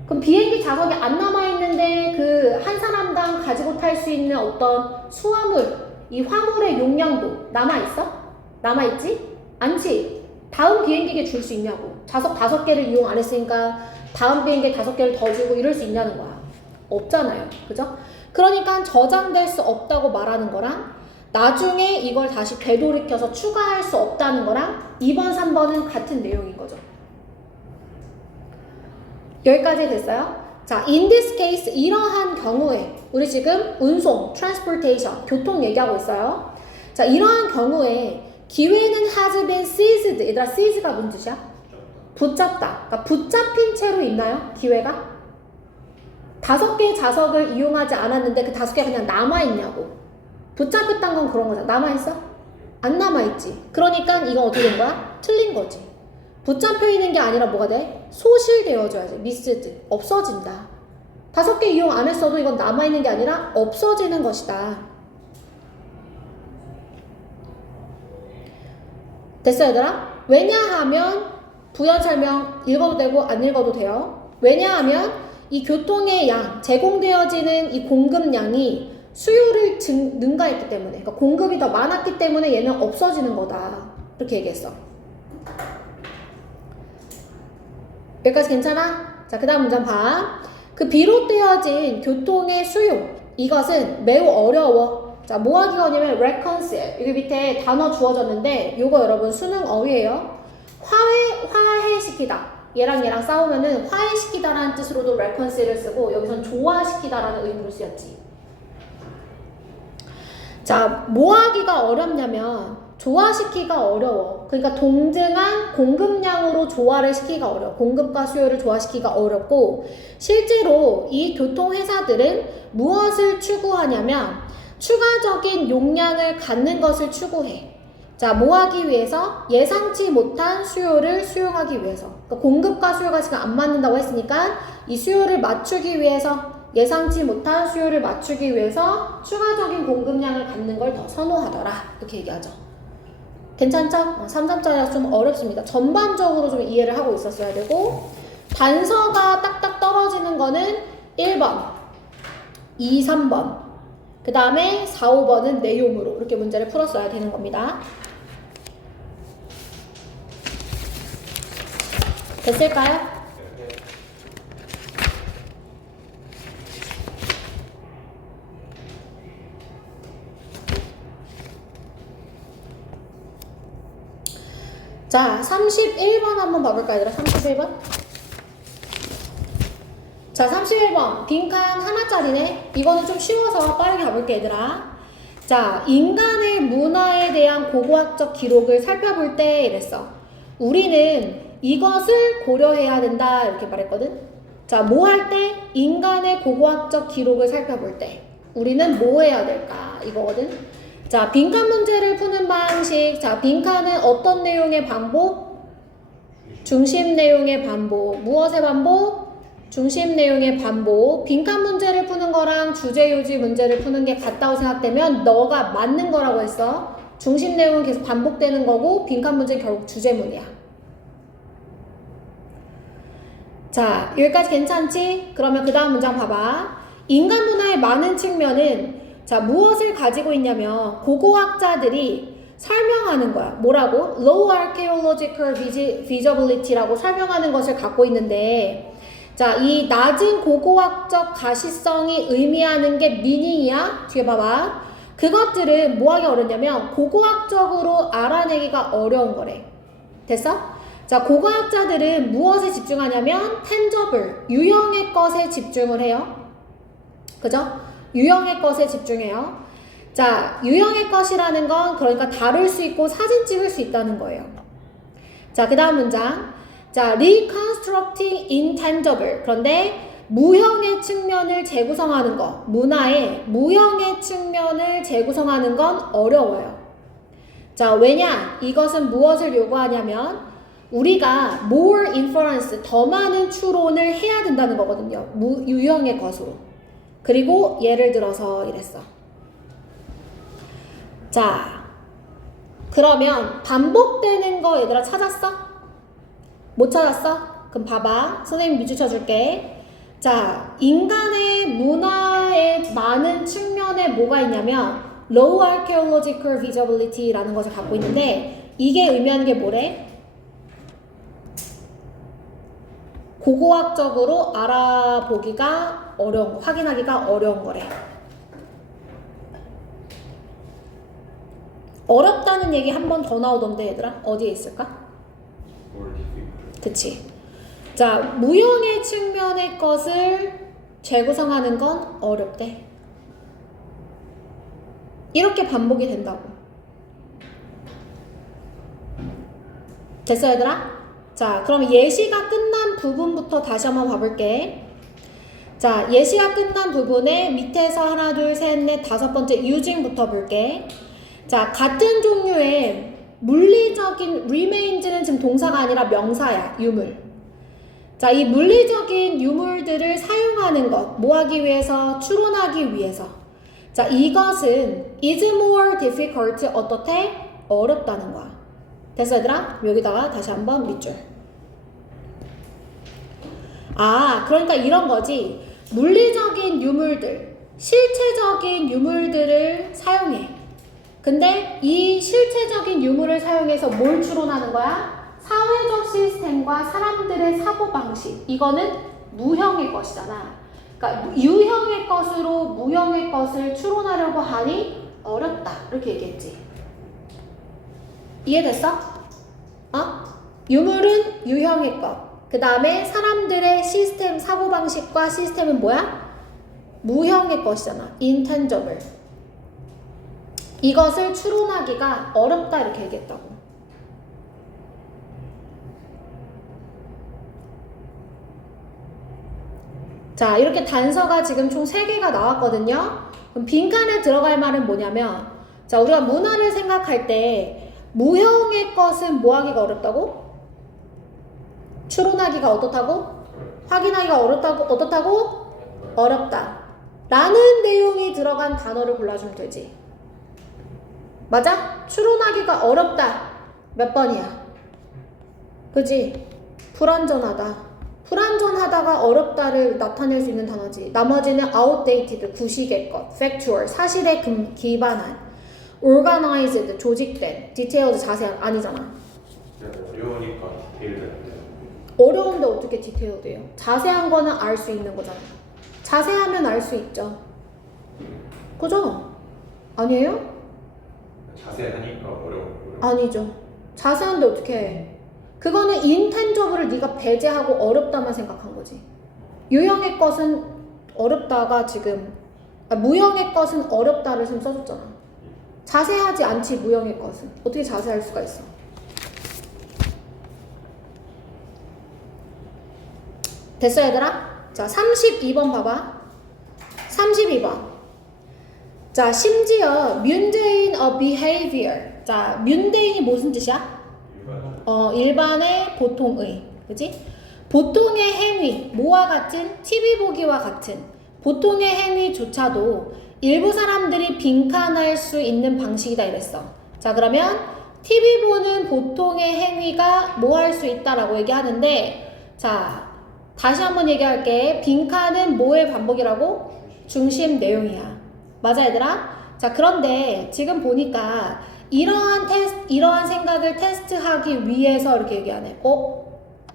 그럼 비행기 좌석이 안 남아있는데 그 한 사람당 가지고 탈 수 있는 어떤 수화물, 이 화물의 용량도 남아있어? 남아있지? 않지? 다음 비행기에게 줄 수 있냐고. 좌석 5개를 이용 안 했으니까 다음 비행기에 5개를 더 주고 이럴 수 있냐는 거야. 없잖아요. 그죠? 그러니까 저장될 수 없다고 말하는 거랑 나중에 이걸 다시 되돌이켜서 추가할 수 없다는 거랑 2번, 3번은 같은 내용인 거죠. 여기까지 됐어요? 자, in this case, 이러한 경우에 우리 지금 운송, transportation, 교통 얘기하고 있어요. 자, 이러한 경우에 기회는 has been seized. 얘들아, seize가 뭔 뜻이야? 붙잡다. 그러니까 붙잡힌 채로 있나요? 기회가? 5개의 자석을 이용하지 않았는데 그 5개가 그냥 남아있냐고. 붙잡혔다는 건 그런 거잖아. 남아있어? 안 남아있지. 그러니까 이건 어떻게 된 거야? 틀린 거지. 붙잡혀 있는 게 아니라 뭐가 돼? 소실되어져야지. missed. 없어진다. 5개 이용 안 했어도 이건 남아있는 게 아니라 없어지는 것이다. 됐어, 얘들아? 왜냐하면 부연 설명 읽어도 되고 안 읽어도 돼요. 왜냐하면 이 교통의 양, 제공되어지는 이 공급량이 수요를 능가했기 때문에, 그러니까 공급이 더 많았기 때문에 얘는 없어지는 거다. 이렇게 얘기했어. 여기까지 괜찮아? 자, 그 다음 문장 봐. 그 비롯되어진 교통의 수요, 이것은 매우 어려워. 자, 뭐 하기가 어냐면 reconcile. 여기 밑에 단어 주어졌는데 요거 여러분 수능 어휘예요. 화해시키다. 얘랑 싸우면은 화해시키다라는 뜻으로도 reconcille을 쓰고 여기선 조화시키다라는 의미로 쓰였지. 자, 뭐 하기가 어렵냐면 조화시키기가 어려워. 그러니까 동등한 공급량으로 조화를 시키기가 어려워. 공급과 수요를 조화시키기가 어렵고 실제로 이 교통회사들은 무엇을 추구하냐면 추가적인 용량을 갖는 것을 추구해. 자, 뭐 하기 위해서? 예상치 못한 수요를 수용하기 위해서. 그러니까 공급과 수요가 지금 안 맞는다고 했으니까 이 수요를 맞추기 위해서 예상치 못한 수요를 맞추기 위해서 추가적인 공급량을 갖는 걸 더 선호하더라. 이렇게 얘기하죠. 괜찮죠? 3점짜리가 좀 어렵습니다. 전반적으로 좀 이해를 하고 있었어야 되고 단서가 딱딱 떨어지는 거는 1번, 2, 3번 그 다음에 4, 5번은 내용으로 이렇게 문제를 풀었어야 되는 겁니다. 됐을까요? 자, 31번 한번 봐볼까, 얘들아? 31번? 자, 31번. 빈칸 하나짜리네. 이거는 좀 쉬워서 빠르게 가볼게, 얘들아. 자, 인간의 문화에 대한 고고학적 기록을 살펴볼 때 이랬어. 우리는 이것을 고려해야 된다. 이렇게 말했거든. 자, 뭐 할 때? 인간의 고고학적 기록을 살펴볼 때. 우리는 뭐 해야 될까? 이거거든. 자, 빈칸 문제를 푸는 방식. 자, 빈칸은 어떤 내용의 반복? 중심 내용의 반복. 무엇의 반복? 중심 내용의 반복. 빈칸 문제를 푸는 거랑 주제 요지 문제를 푸는 게 같다고 생각되면 너가 맞는 거라고 했어. 중심 내용은 계속 반복되는 거고 빈칸 문제는 결국 주제문이야. 자, 여기까지 괜찮지? 그러면 그 다음 문장 봐봐. 인간 문화의 많은 측면은 자, 무엇을 가지고 있냐면 고고학자들이 설명하는 거야. 뭐라고? Low archaeological visibility라고 설명하는 것을 갖고 있는데 자, 이 낮은 고고학적 가시성이 의미하는 게 meaning이야. 뒤에 봐봐. 그것들은 뭐 하기 어렵냐면 고고학적으로 알아내기가 어려운 거래. 됐어? 자, 고고학자들은 무엇에 집중하냐면 tangible, 유형의 것에 집중을 해요. 그죠? 유형의 것에 집중해요. 자, 유형의 것이라는 건 그러니까 다룰 수 있고 사진 찍을 수 있다는 거예요. 자, 그 다음 문장. 자, reconstructing intangible. 그런데 무형의 측면을 재구성하는 거, 문화의 무형의 측면을 재구성하는 건 어려워요. 자, 왜냐? 이것은 무엇을 요구하냐면 우리가 more inference, 더 많은 추론을 해야 된다는 거거든요. 유형의 것으로. 그리고 예를 들어서 이랬어. 자, 그러면 반복되는 거 얘들아 찾았어? 못 찾았어? 그럼 봐봐. 선생님 밑줄 쳐줄게. 자, 인간의 문화의 많은 측면에 뭐가 있냐면 low archaeological visibility라는 것을 갖고 있는데 이게 의미하는 게 뭐래? 고고학적으로 알아보기가 어려운 거, 확인하기가 어려운 거래. 어렵다는 얘기 한 번 더 나오던데 얘들아 어디에 있을까? More difficult. 그치. 자, 무형의 측면의 것을 재구성하는 건 어렵대. 이렇게 반복이 된다고. 됐어 얘들아? 자, 그럼 예시가 끝난 부분부터 다시 한번 봐볼게. 자, 예시가 끝난 부분에 밑에서 하나, 둘, 셋, 넷, 다섯 번째 using부터 볼게. 자, 같은 종류의 물리적인 remains는 지금 동사가 아니라 명사야, 유물. 자, 이 물리적인 유물들을 사용하는 것, 뭐 하기 위해서? 추론하기 위해서. 자, 이것은 is more difficult, 어떻대? 어렵다는 거야. 됐어, 얘들아? 여기다가 다시 한번 밑줄. 아, 그러니까 이런 거지. 물리적인 유물들, 실체적인 유물들을 사용해. 근데 이 실체적인 유물을 사용해서 뭘 추론하는 거야? 사회적 시스템과 사람들의 사고방식. 이거는 무형의 것이잖아. 그러니까 유형의 것으로 무형의 것을 추론하려고 하니 어렵다. 이렇게 얘기했지. 이해됐어? 유물은 유형의 것. 그 다음에 사람들의 시스템, 사고방식과 시스템은 뭐야? 무형의 것이잖아. intangible. 이것을 추론하기가 어렵다. 이렇게 얘기했다고. 자, 이렇게 단서가 지금 총 3개가 나왔거든요. 그럼 빈칸에 들어갈 말은 뭐냐면, 자, 우리가 문화를 생각할 때 무형의 것은 뭐 하기가 어렵다고? 추론하기가 어떻다고? 확인하기가 어떻다고? 어렵다. 라는 내용이 들어간 단어를 골라주면 되지. 맞아? 추론하기가 어렵다. 몇 번이야? 그지? 불완전하다. 불완전하다가 어렵다를 나타낼 수 있는 단어지. 나머지는 outdated, 구식의 것, factual, 사실에 기반한, organized, 조직된, detailed, 자세한, 아니잖아. 어려우니까 디테일된데. 어려운데 어떻게 디테일드해요? 자세한 거는 알 수 있는 거잖아. 자세하면 알 수 있죠. 그죠? 아니에요? 자세하니까 어려워. 아니죠. 자세한데 어떻게 해? 그거는 intangible을 네가 배제하고 어렵다만 생각한 거지. 유형의 것은 어렵다가 지금 무형의 것은 어렵다를 지금 써줬잖아. 자세하지 않지. 무형의 것은 어떻게 자세할 수가 있어? 됐어 얘들아? 자, 32번 봐봐. 32번. 자, 심지어 mundane of behavior. 자, mundane이 무슨 뜻이야? 일반의 보통의. 그지? 보통의 행위, 뭐와 같은? TV 보기와 같은 보통의 행위조차도 일부 사람들이 빈칸할 수 있는 방식이다 이랬어. 자, 그러면 TV 보는 보통의 행위가 뭐 할 수 있다라고 얘기하는데, 자, 다시 한번 얘기할게. 빈칸은 뭐의 반복이라고? 중심 내용이야. 맞아 얘들아? 자, 그런데 지금 보니까 이러한 생각을 테스트하기 위해서 이렇게 얘기하네.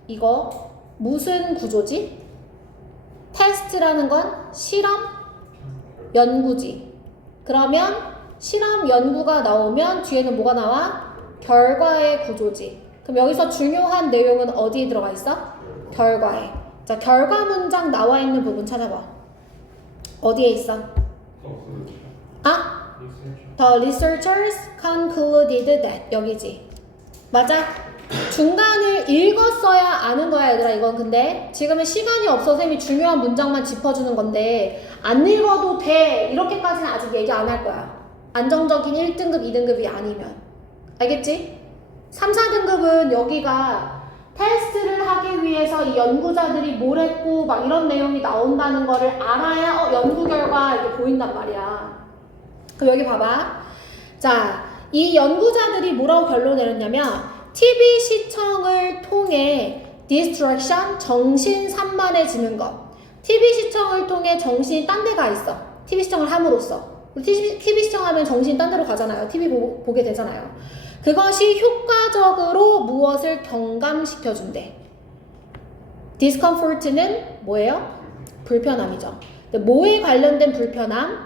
이거 무슨 구조지? 테스트라는 건 실험, 연구지. 그러면 실험, 연구가 나오면 뒤에는 뭐가 나와? 결과의 구조지. 그럼 여기서 중요한 내용은 어디에 들어가 있어? 결과에. 자, 결과 문장 나와 있는 부분 찾아봐. 어디에 있어? The researchers concluded that. 여기지. 맞아? 중간을 읽었어야 아는 거야 얘들아. 이건 근데 지금은 시간이 없어서 쌤이 중요한 문장만 짚어주는 건데 안 읽어도 돼. 이렇게까지는 아직 얘기 안 할 거야. 안정적인 1등급, 2등급이 아니면. 알겠지? 3, 4등급은 여기가 테스트를 하기 위해서 이 연구자들이 뭘 했고 막 이런 내용이 나온다는 거를 알아야 연구 결과 이렇게 보인단 말이야. 그럼 여기 봐봐. 자, 이 연구자들이 뭐라고 결론을 내렸냐면 TV 시청을 통해 distraction, 정신 산만해지는 것. TV 시청을 통해 정신이 딴 데 가 있어. TV 시청을 함으로써. TV 시청하면 정신이 딴 데로 가잖아요. TV 보게 되잖아요. 그것이 효과적으로 무엇을 경감시켜준대. discomfort는 뭐예요? 불편함이죠. 뭐에 관련된 불편함?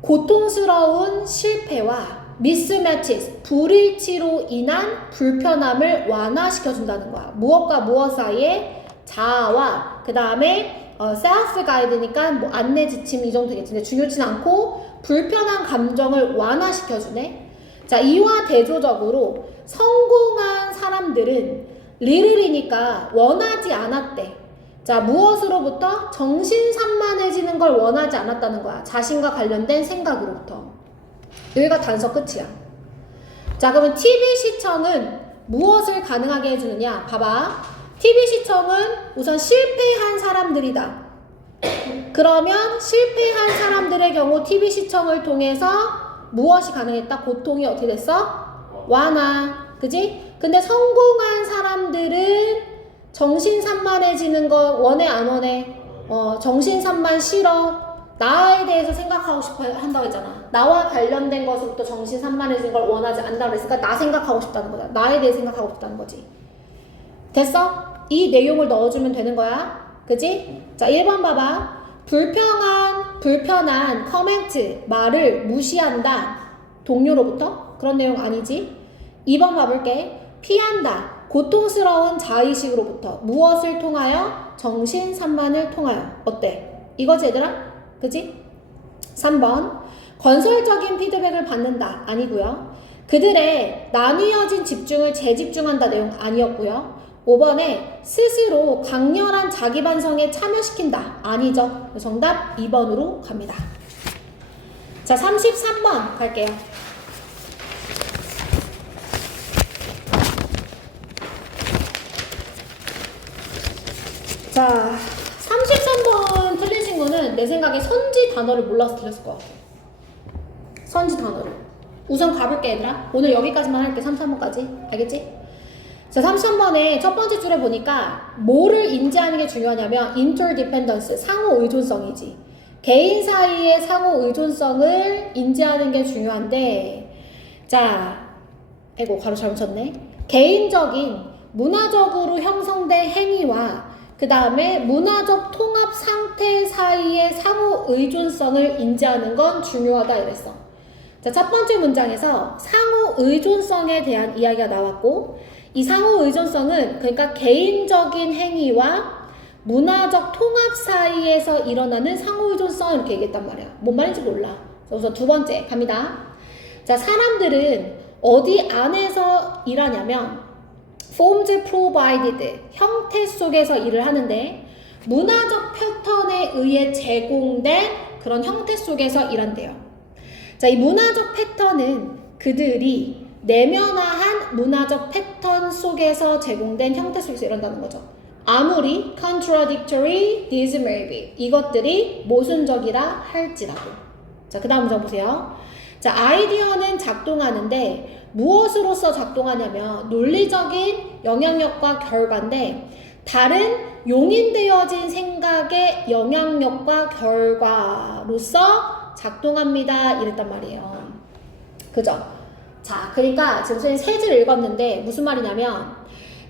고통스러운 실패와 mismatches, 불일치로 인한 불편함을 완화시켜준다는 거야. 무엇과 무엇 사이에? 자아와 그 다음에 self guide니까 뭐 안내 지침 이 정도 되겠지. 근데 중요치는 않고 불편한 감정을 완화시켜주네. 자, 이와 대조적으로 성공한 사람들은 little이니까 원하지 않았대. 자, 무엇으로부터? 정신산만해지는 걸 원하지 않았다는 거야. 자신과 관련된 생각으로부터. 여기가 단서 끝이야. 자, 그러면 TV 시청은 무엇을 가능하게 해주느냐? 봐봐. TV 시청은 우선 실패한 사람들이다. 그러면 실패한 사람들의 경우 TV 시청을 통해서 무엇이 가능했다? 고통이 어떻게 됐어? 완화. 그지? 근데 성공한 사람들은 정신산만해지는 거 원해 안 원해? 정신산만 싫어. 나에 대해서 생각하고 싶어 한다고 했잖아. 나와 관련된 것으로부터 정신산만해지는 걸 원하지 않는다고 했으니까 나 생각하고 싶다는 거야. 나에 대해 생각하고 싶다는 거지. 됐어? 이 내용을 넣어주면 되는 거야. 그지? 자, 1번 봐봐. 불편한 커멘트, 말을 무시한다. 동료로부터? 그런 내용 아니지? 2번 봐볼게. 피한다. 고통스러운 자의식으로부터. 무엇을 통하여? 정신산만을 통하여. 어때? 이거지 얘들아? 그지? 3번. 건설적인 피드백을 받는다. 아니고요. 그들의 나뉘어진 집중을 재집중한다. 내용 아니었고요. 5번에 스스로 강렬한 자기 반성에 참여시킨다. 아니죠. 정답 2번으로 갑니다. 자, 33번 갈게요. 자, 33번 틀린 친구는 내 생각에 선지 단어를 몰라서 틀렸을 것 같아. 선지 단어를. 우선 가볼게 얘들아. 오늘 여기까지만 할게. 33번까지. 알겠지? 자, 33번에 첫 번째 줄에 보니까 뭐를 인지하는 게 중요하냐면 interdependence, 상호 의존성이지. 개인 사이의 상호 의존성을 인지하는 게 중요한데, 자, 아이고 가로 잘못 쳤네. 개인적인 문화적으로 형성된 행위와 그 다음에 문화적 통합 상태 사이의 상호 의존성을 인지하는 건 중요하다 이랬어. 자, 첫 번째 문장에서 상호 의존성에 대한 이야기가 나왔고, 이 상호 의존성은 그러니까 개인적인 행위와 문화적 통합 사이에서 일어나는 상호 의존성 이렇게 얘기했단 말이야. 뭔 말인지 몰라. 우선 두 번째 갑니다. 자, 사람들은 어디 안에서 일하냐면 forms provided, 형태 속에서 일을 하는데 문화적 패턴에 의해 제공된 그런 형태 속에서 일한대요. 자, 이 문화적 패턴은 그들이 내면화한 문화적 패턴 속에서 제공된 형태 속에서 일한다는 거죠. 아무리 contradictory, this may be, 이것들이 모순적이라 할지라도. 자, 그 다음 문장 보세요. 자, 아이디어는 작동하는데 무엇으로서 작동하냐면 논리적인 영향력과 결과인데 다른 용인되어진 생각의 영향력과 결과로서 작동합니다. 이랬단 말이에요. 그죠? 자, 그러니까 지금 선생님 세 줄 읽었는데 무슨 말이냐면,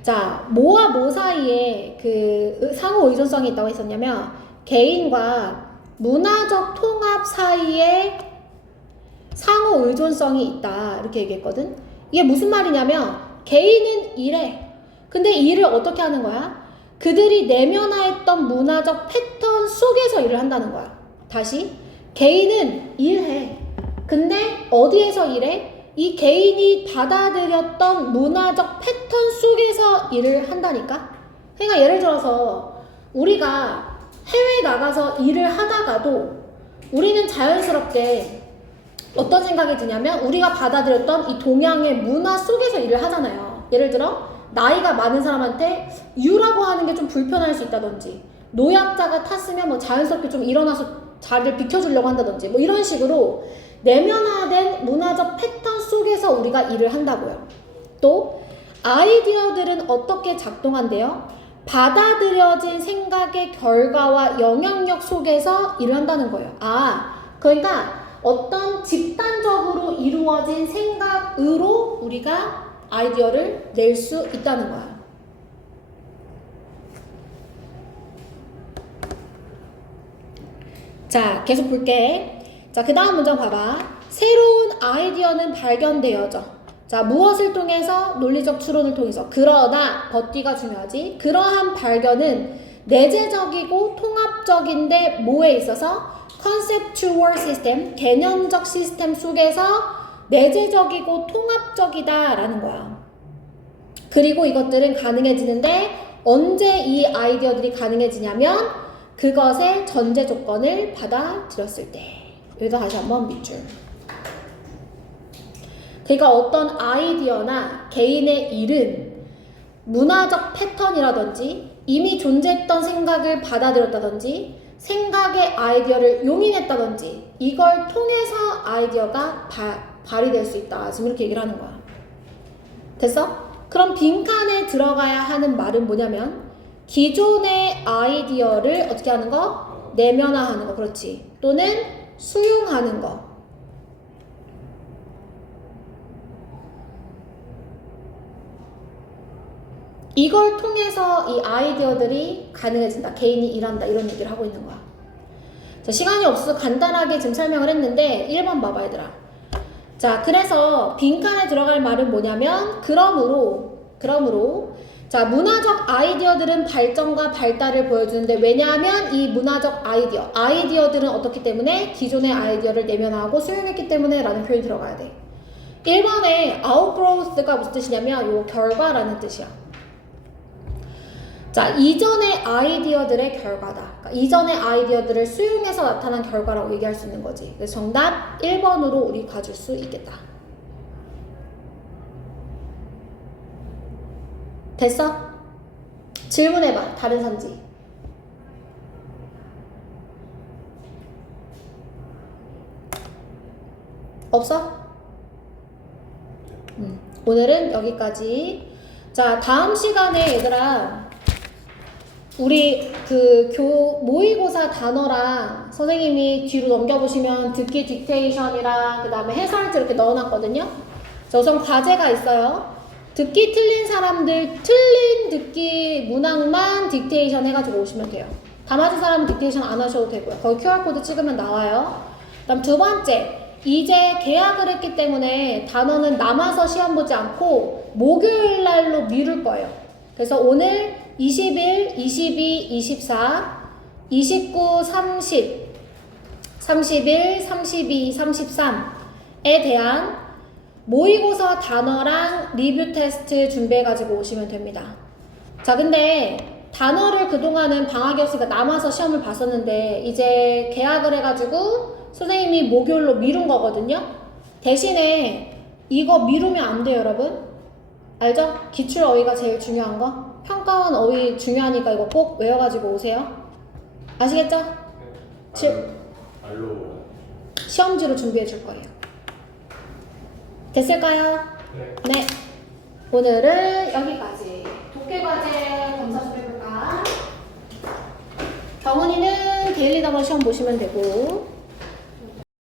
자, 뭐와 뭐 사이에 그 상호 의존성이 있다고 했었냐면 개인과 문화적 통합 사이에 상호 의존성이 있다 이렇게 얘기했거든. 이게 무슨 말이냐면 개인은 일해. 근데 일을 어떻게 하는 거야? 그들이 내면화했던 문화적 패턴 속에서 일을 한다는 거야. 다시, 개인은 일해. 근데 어디에서 일해? 이 개인이 받아들였던 문화적 패턴 속에서 일을 한다니까? 그러니까 예를 들어서 우리가 해외에 나가서 일을 하다가도 우리는 자연스럽게 어떤 생각이 드냐면 우리가 받아들였던 이 동양의 문화 속에서 일을 하잖아요. 예를 들어 나이가 많은 사람한테 유라고 하는 게 좀 불편할 수 있다든지, 노약자가 탔으면 뭐 자연스럽게 좀 일어나서 자리를 비켜주려고 한다든지, 뭐 이런 식으로 내면화된 문화적 패턴 속에서 우리가 일을 한다고요. 또 아이디어들은 어떻게 작동한대요? 받아들여진 생각의 결과와 영향력 속에서 일을 한다는 거예요. 아, 그러니까 어떤 집단적으로 이루어진 생각으로 우리가 아이디어를 낼 수 있다는 거야. 자, 계속 볼게. 자, 그 다음 문장 봐봐. 새로운 아이디어는 발견되어져. 자, 무엇을 통해서? 논리적 추론을 통해서. 그러나 버티가 중요하지. 그러한 발견은 내재적이고 통합적인데 뭐에 있어서? conceptual system, 개념적 시스템 속에서 내재적이고 통합적이다라는 거야. 그리고 이것들은 가능해지는데 언제 이 아이디어들이 가능해지냐면 그것의 전제 조건을 받아들였을 때. 여기다 다시 한번 밑줄. 그러니까 어떤 아이디어나 개인의 일은 문화적 패턴이라든지 이미 존재했던 생각을 받아들였다든지 생각의 아이디어를 용인했다든지 이걸 통해서 아이디어가 발휘될 수 있다. 지금 이렇게 얘기를 하는 거야. 됐어? 그럼 빈칸에 들어가야 하는 말은 뭐냐면 기존의 아이디어를 어떻게 하는 거? 내면화하는 거. 그렇지. 또는 수용하는 거. 이걸 통해서 이 아이디어들이 가능해진다. 개인이 일한다. 이런 얘기를 하고 있는 거야. 자, 시간이 없어서 간단하게 지금 설명을 했는데 1번 봐봐 얘들아. 자, 그래서 빈칸에 들어갈 말은 뭐냐면 그러므로 자, 문화적 아이디어들은 발전과 발달을 보여주는데 왜냐하면 이 문화적 아이디어들은 어떻기 때문에 기존의 아이디어를 내면화하고 수용했기 때문에 라는 표현이 들어가야 돼. 1번에 outgrowth가 무슨 뜻이냐면 요 결과라는 뜻이야. 자, 이전의 아이디어들의 결과다. 그러니까 이전의 아이디어들을 수용해서 나타난 결과라고 얘기할 수 있는 거지. 그래서 정답 1번으로 우리 가줄 수 있겠다. 됐어? 질문해봐. 다른 선지. 없어? 오늘은 여기까지. 자, 다음 시간에 얘들아 우리 모의고사 단어랑 선생님이 뒤로 넘겨보시면 듣기 딕테이션이랑 그 다음에 해설지 이렇게 넣어놨거든요. 자, 우선 과제가 있어요. 듣기 틀린 사람들 틀린 듣기 문항만 딕테이션 해가지고 오시면 돼요. 다 맞은 사람은 딕테이션 안 하셔도 되고요. 거기 QR코드 찍으면 나와요. 그 다음 두 번째, 이제 계약을 했기 때문에 단어는 남아서 시험 보지 않고 목요일 날로 미룰 거예요. 그래서 오늘 21, 22, 24, 29, 30, 31, 32, 33에 대한 모의고사 단어랑 리뷰 테스트 준비해가지고 오시면 됩니다. 자, 근데 단어를 그동안은 방학이었으니까 남아서 시험을 봤었는데 이제 계약을 해가지고 선생님이 목요일로 미룬 거거든요. 대신에 이거 미루면 안 돼요, 여러분. 알죠? 기출 어휘가 제일 중요한 거. 평가원 어휘 중요하니까 이거 꼭 외워가지고 오세요. 아시겠죠? 알로 시험지로 준비해 줄 거예요. 됐을까요? 네. 오늘은 여기까지. 독해과제 검사 좀 해볼까? 경은이는 데일리 단어 시험 보시면 되고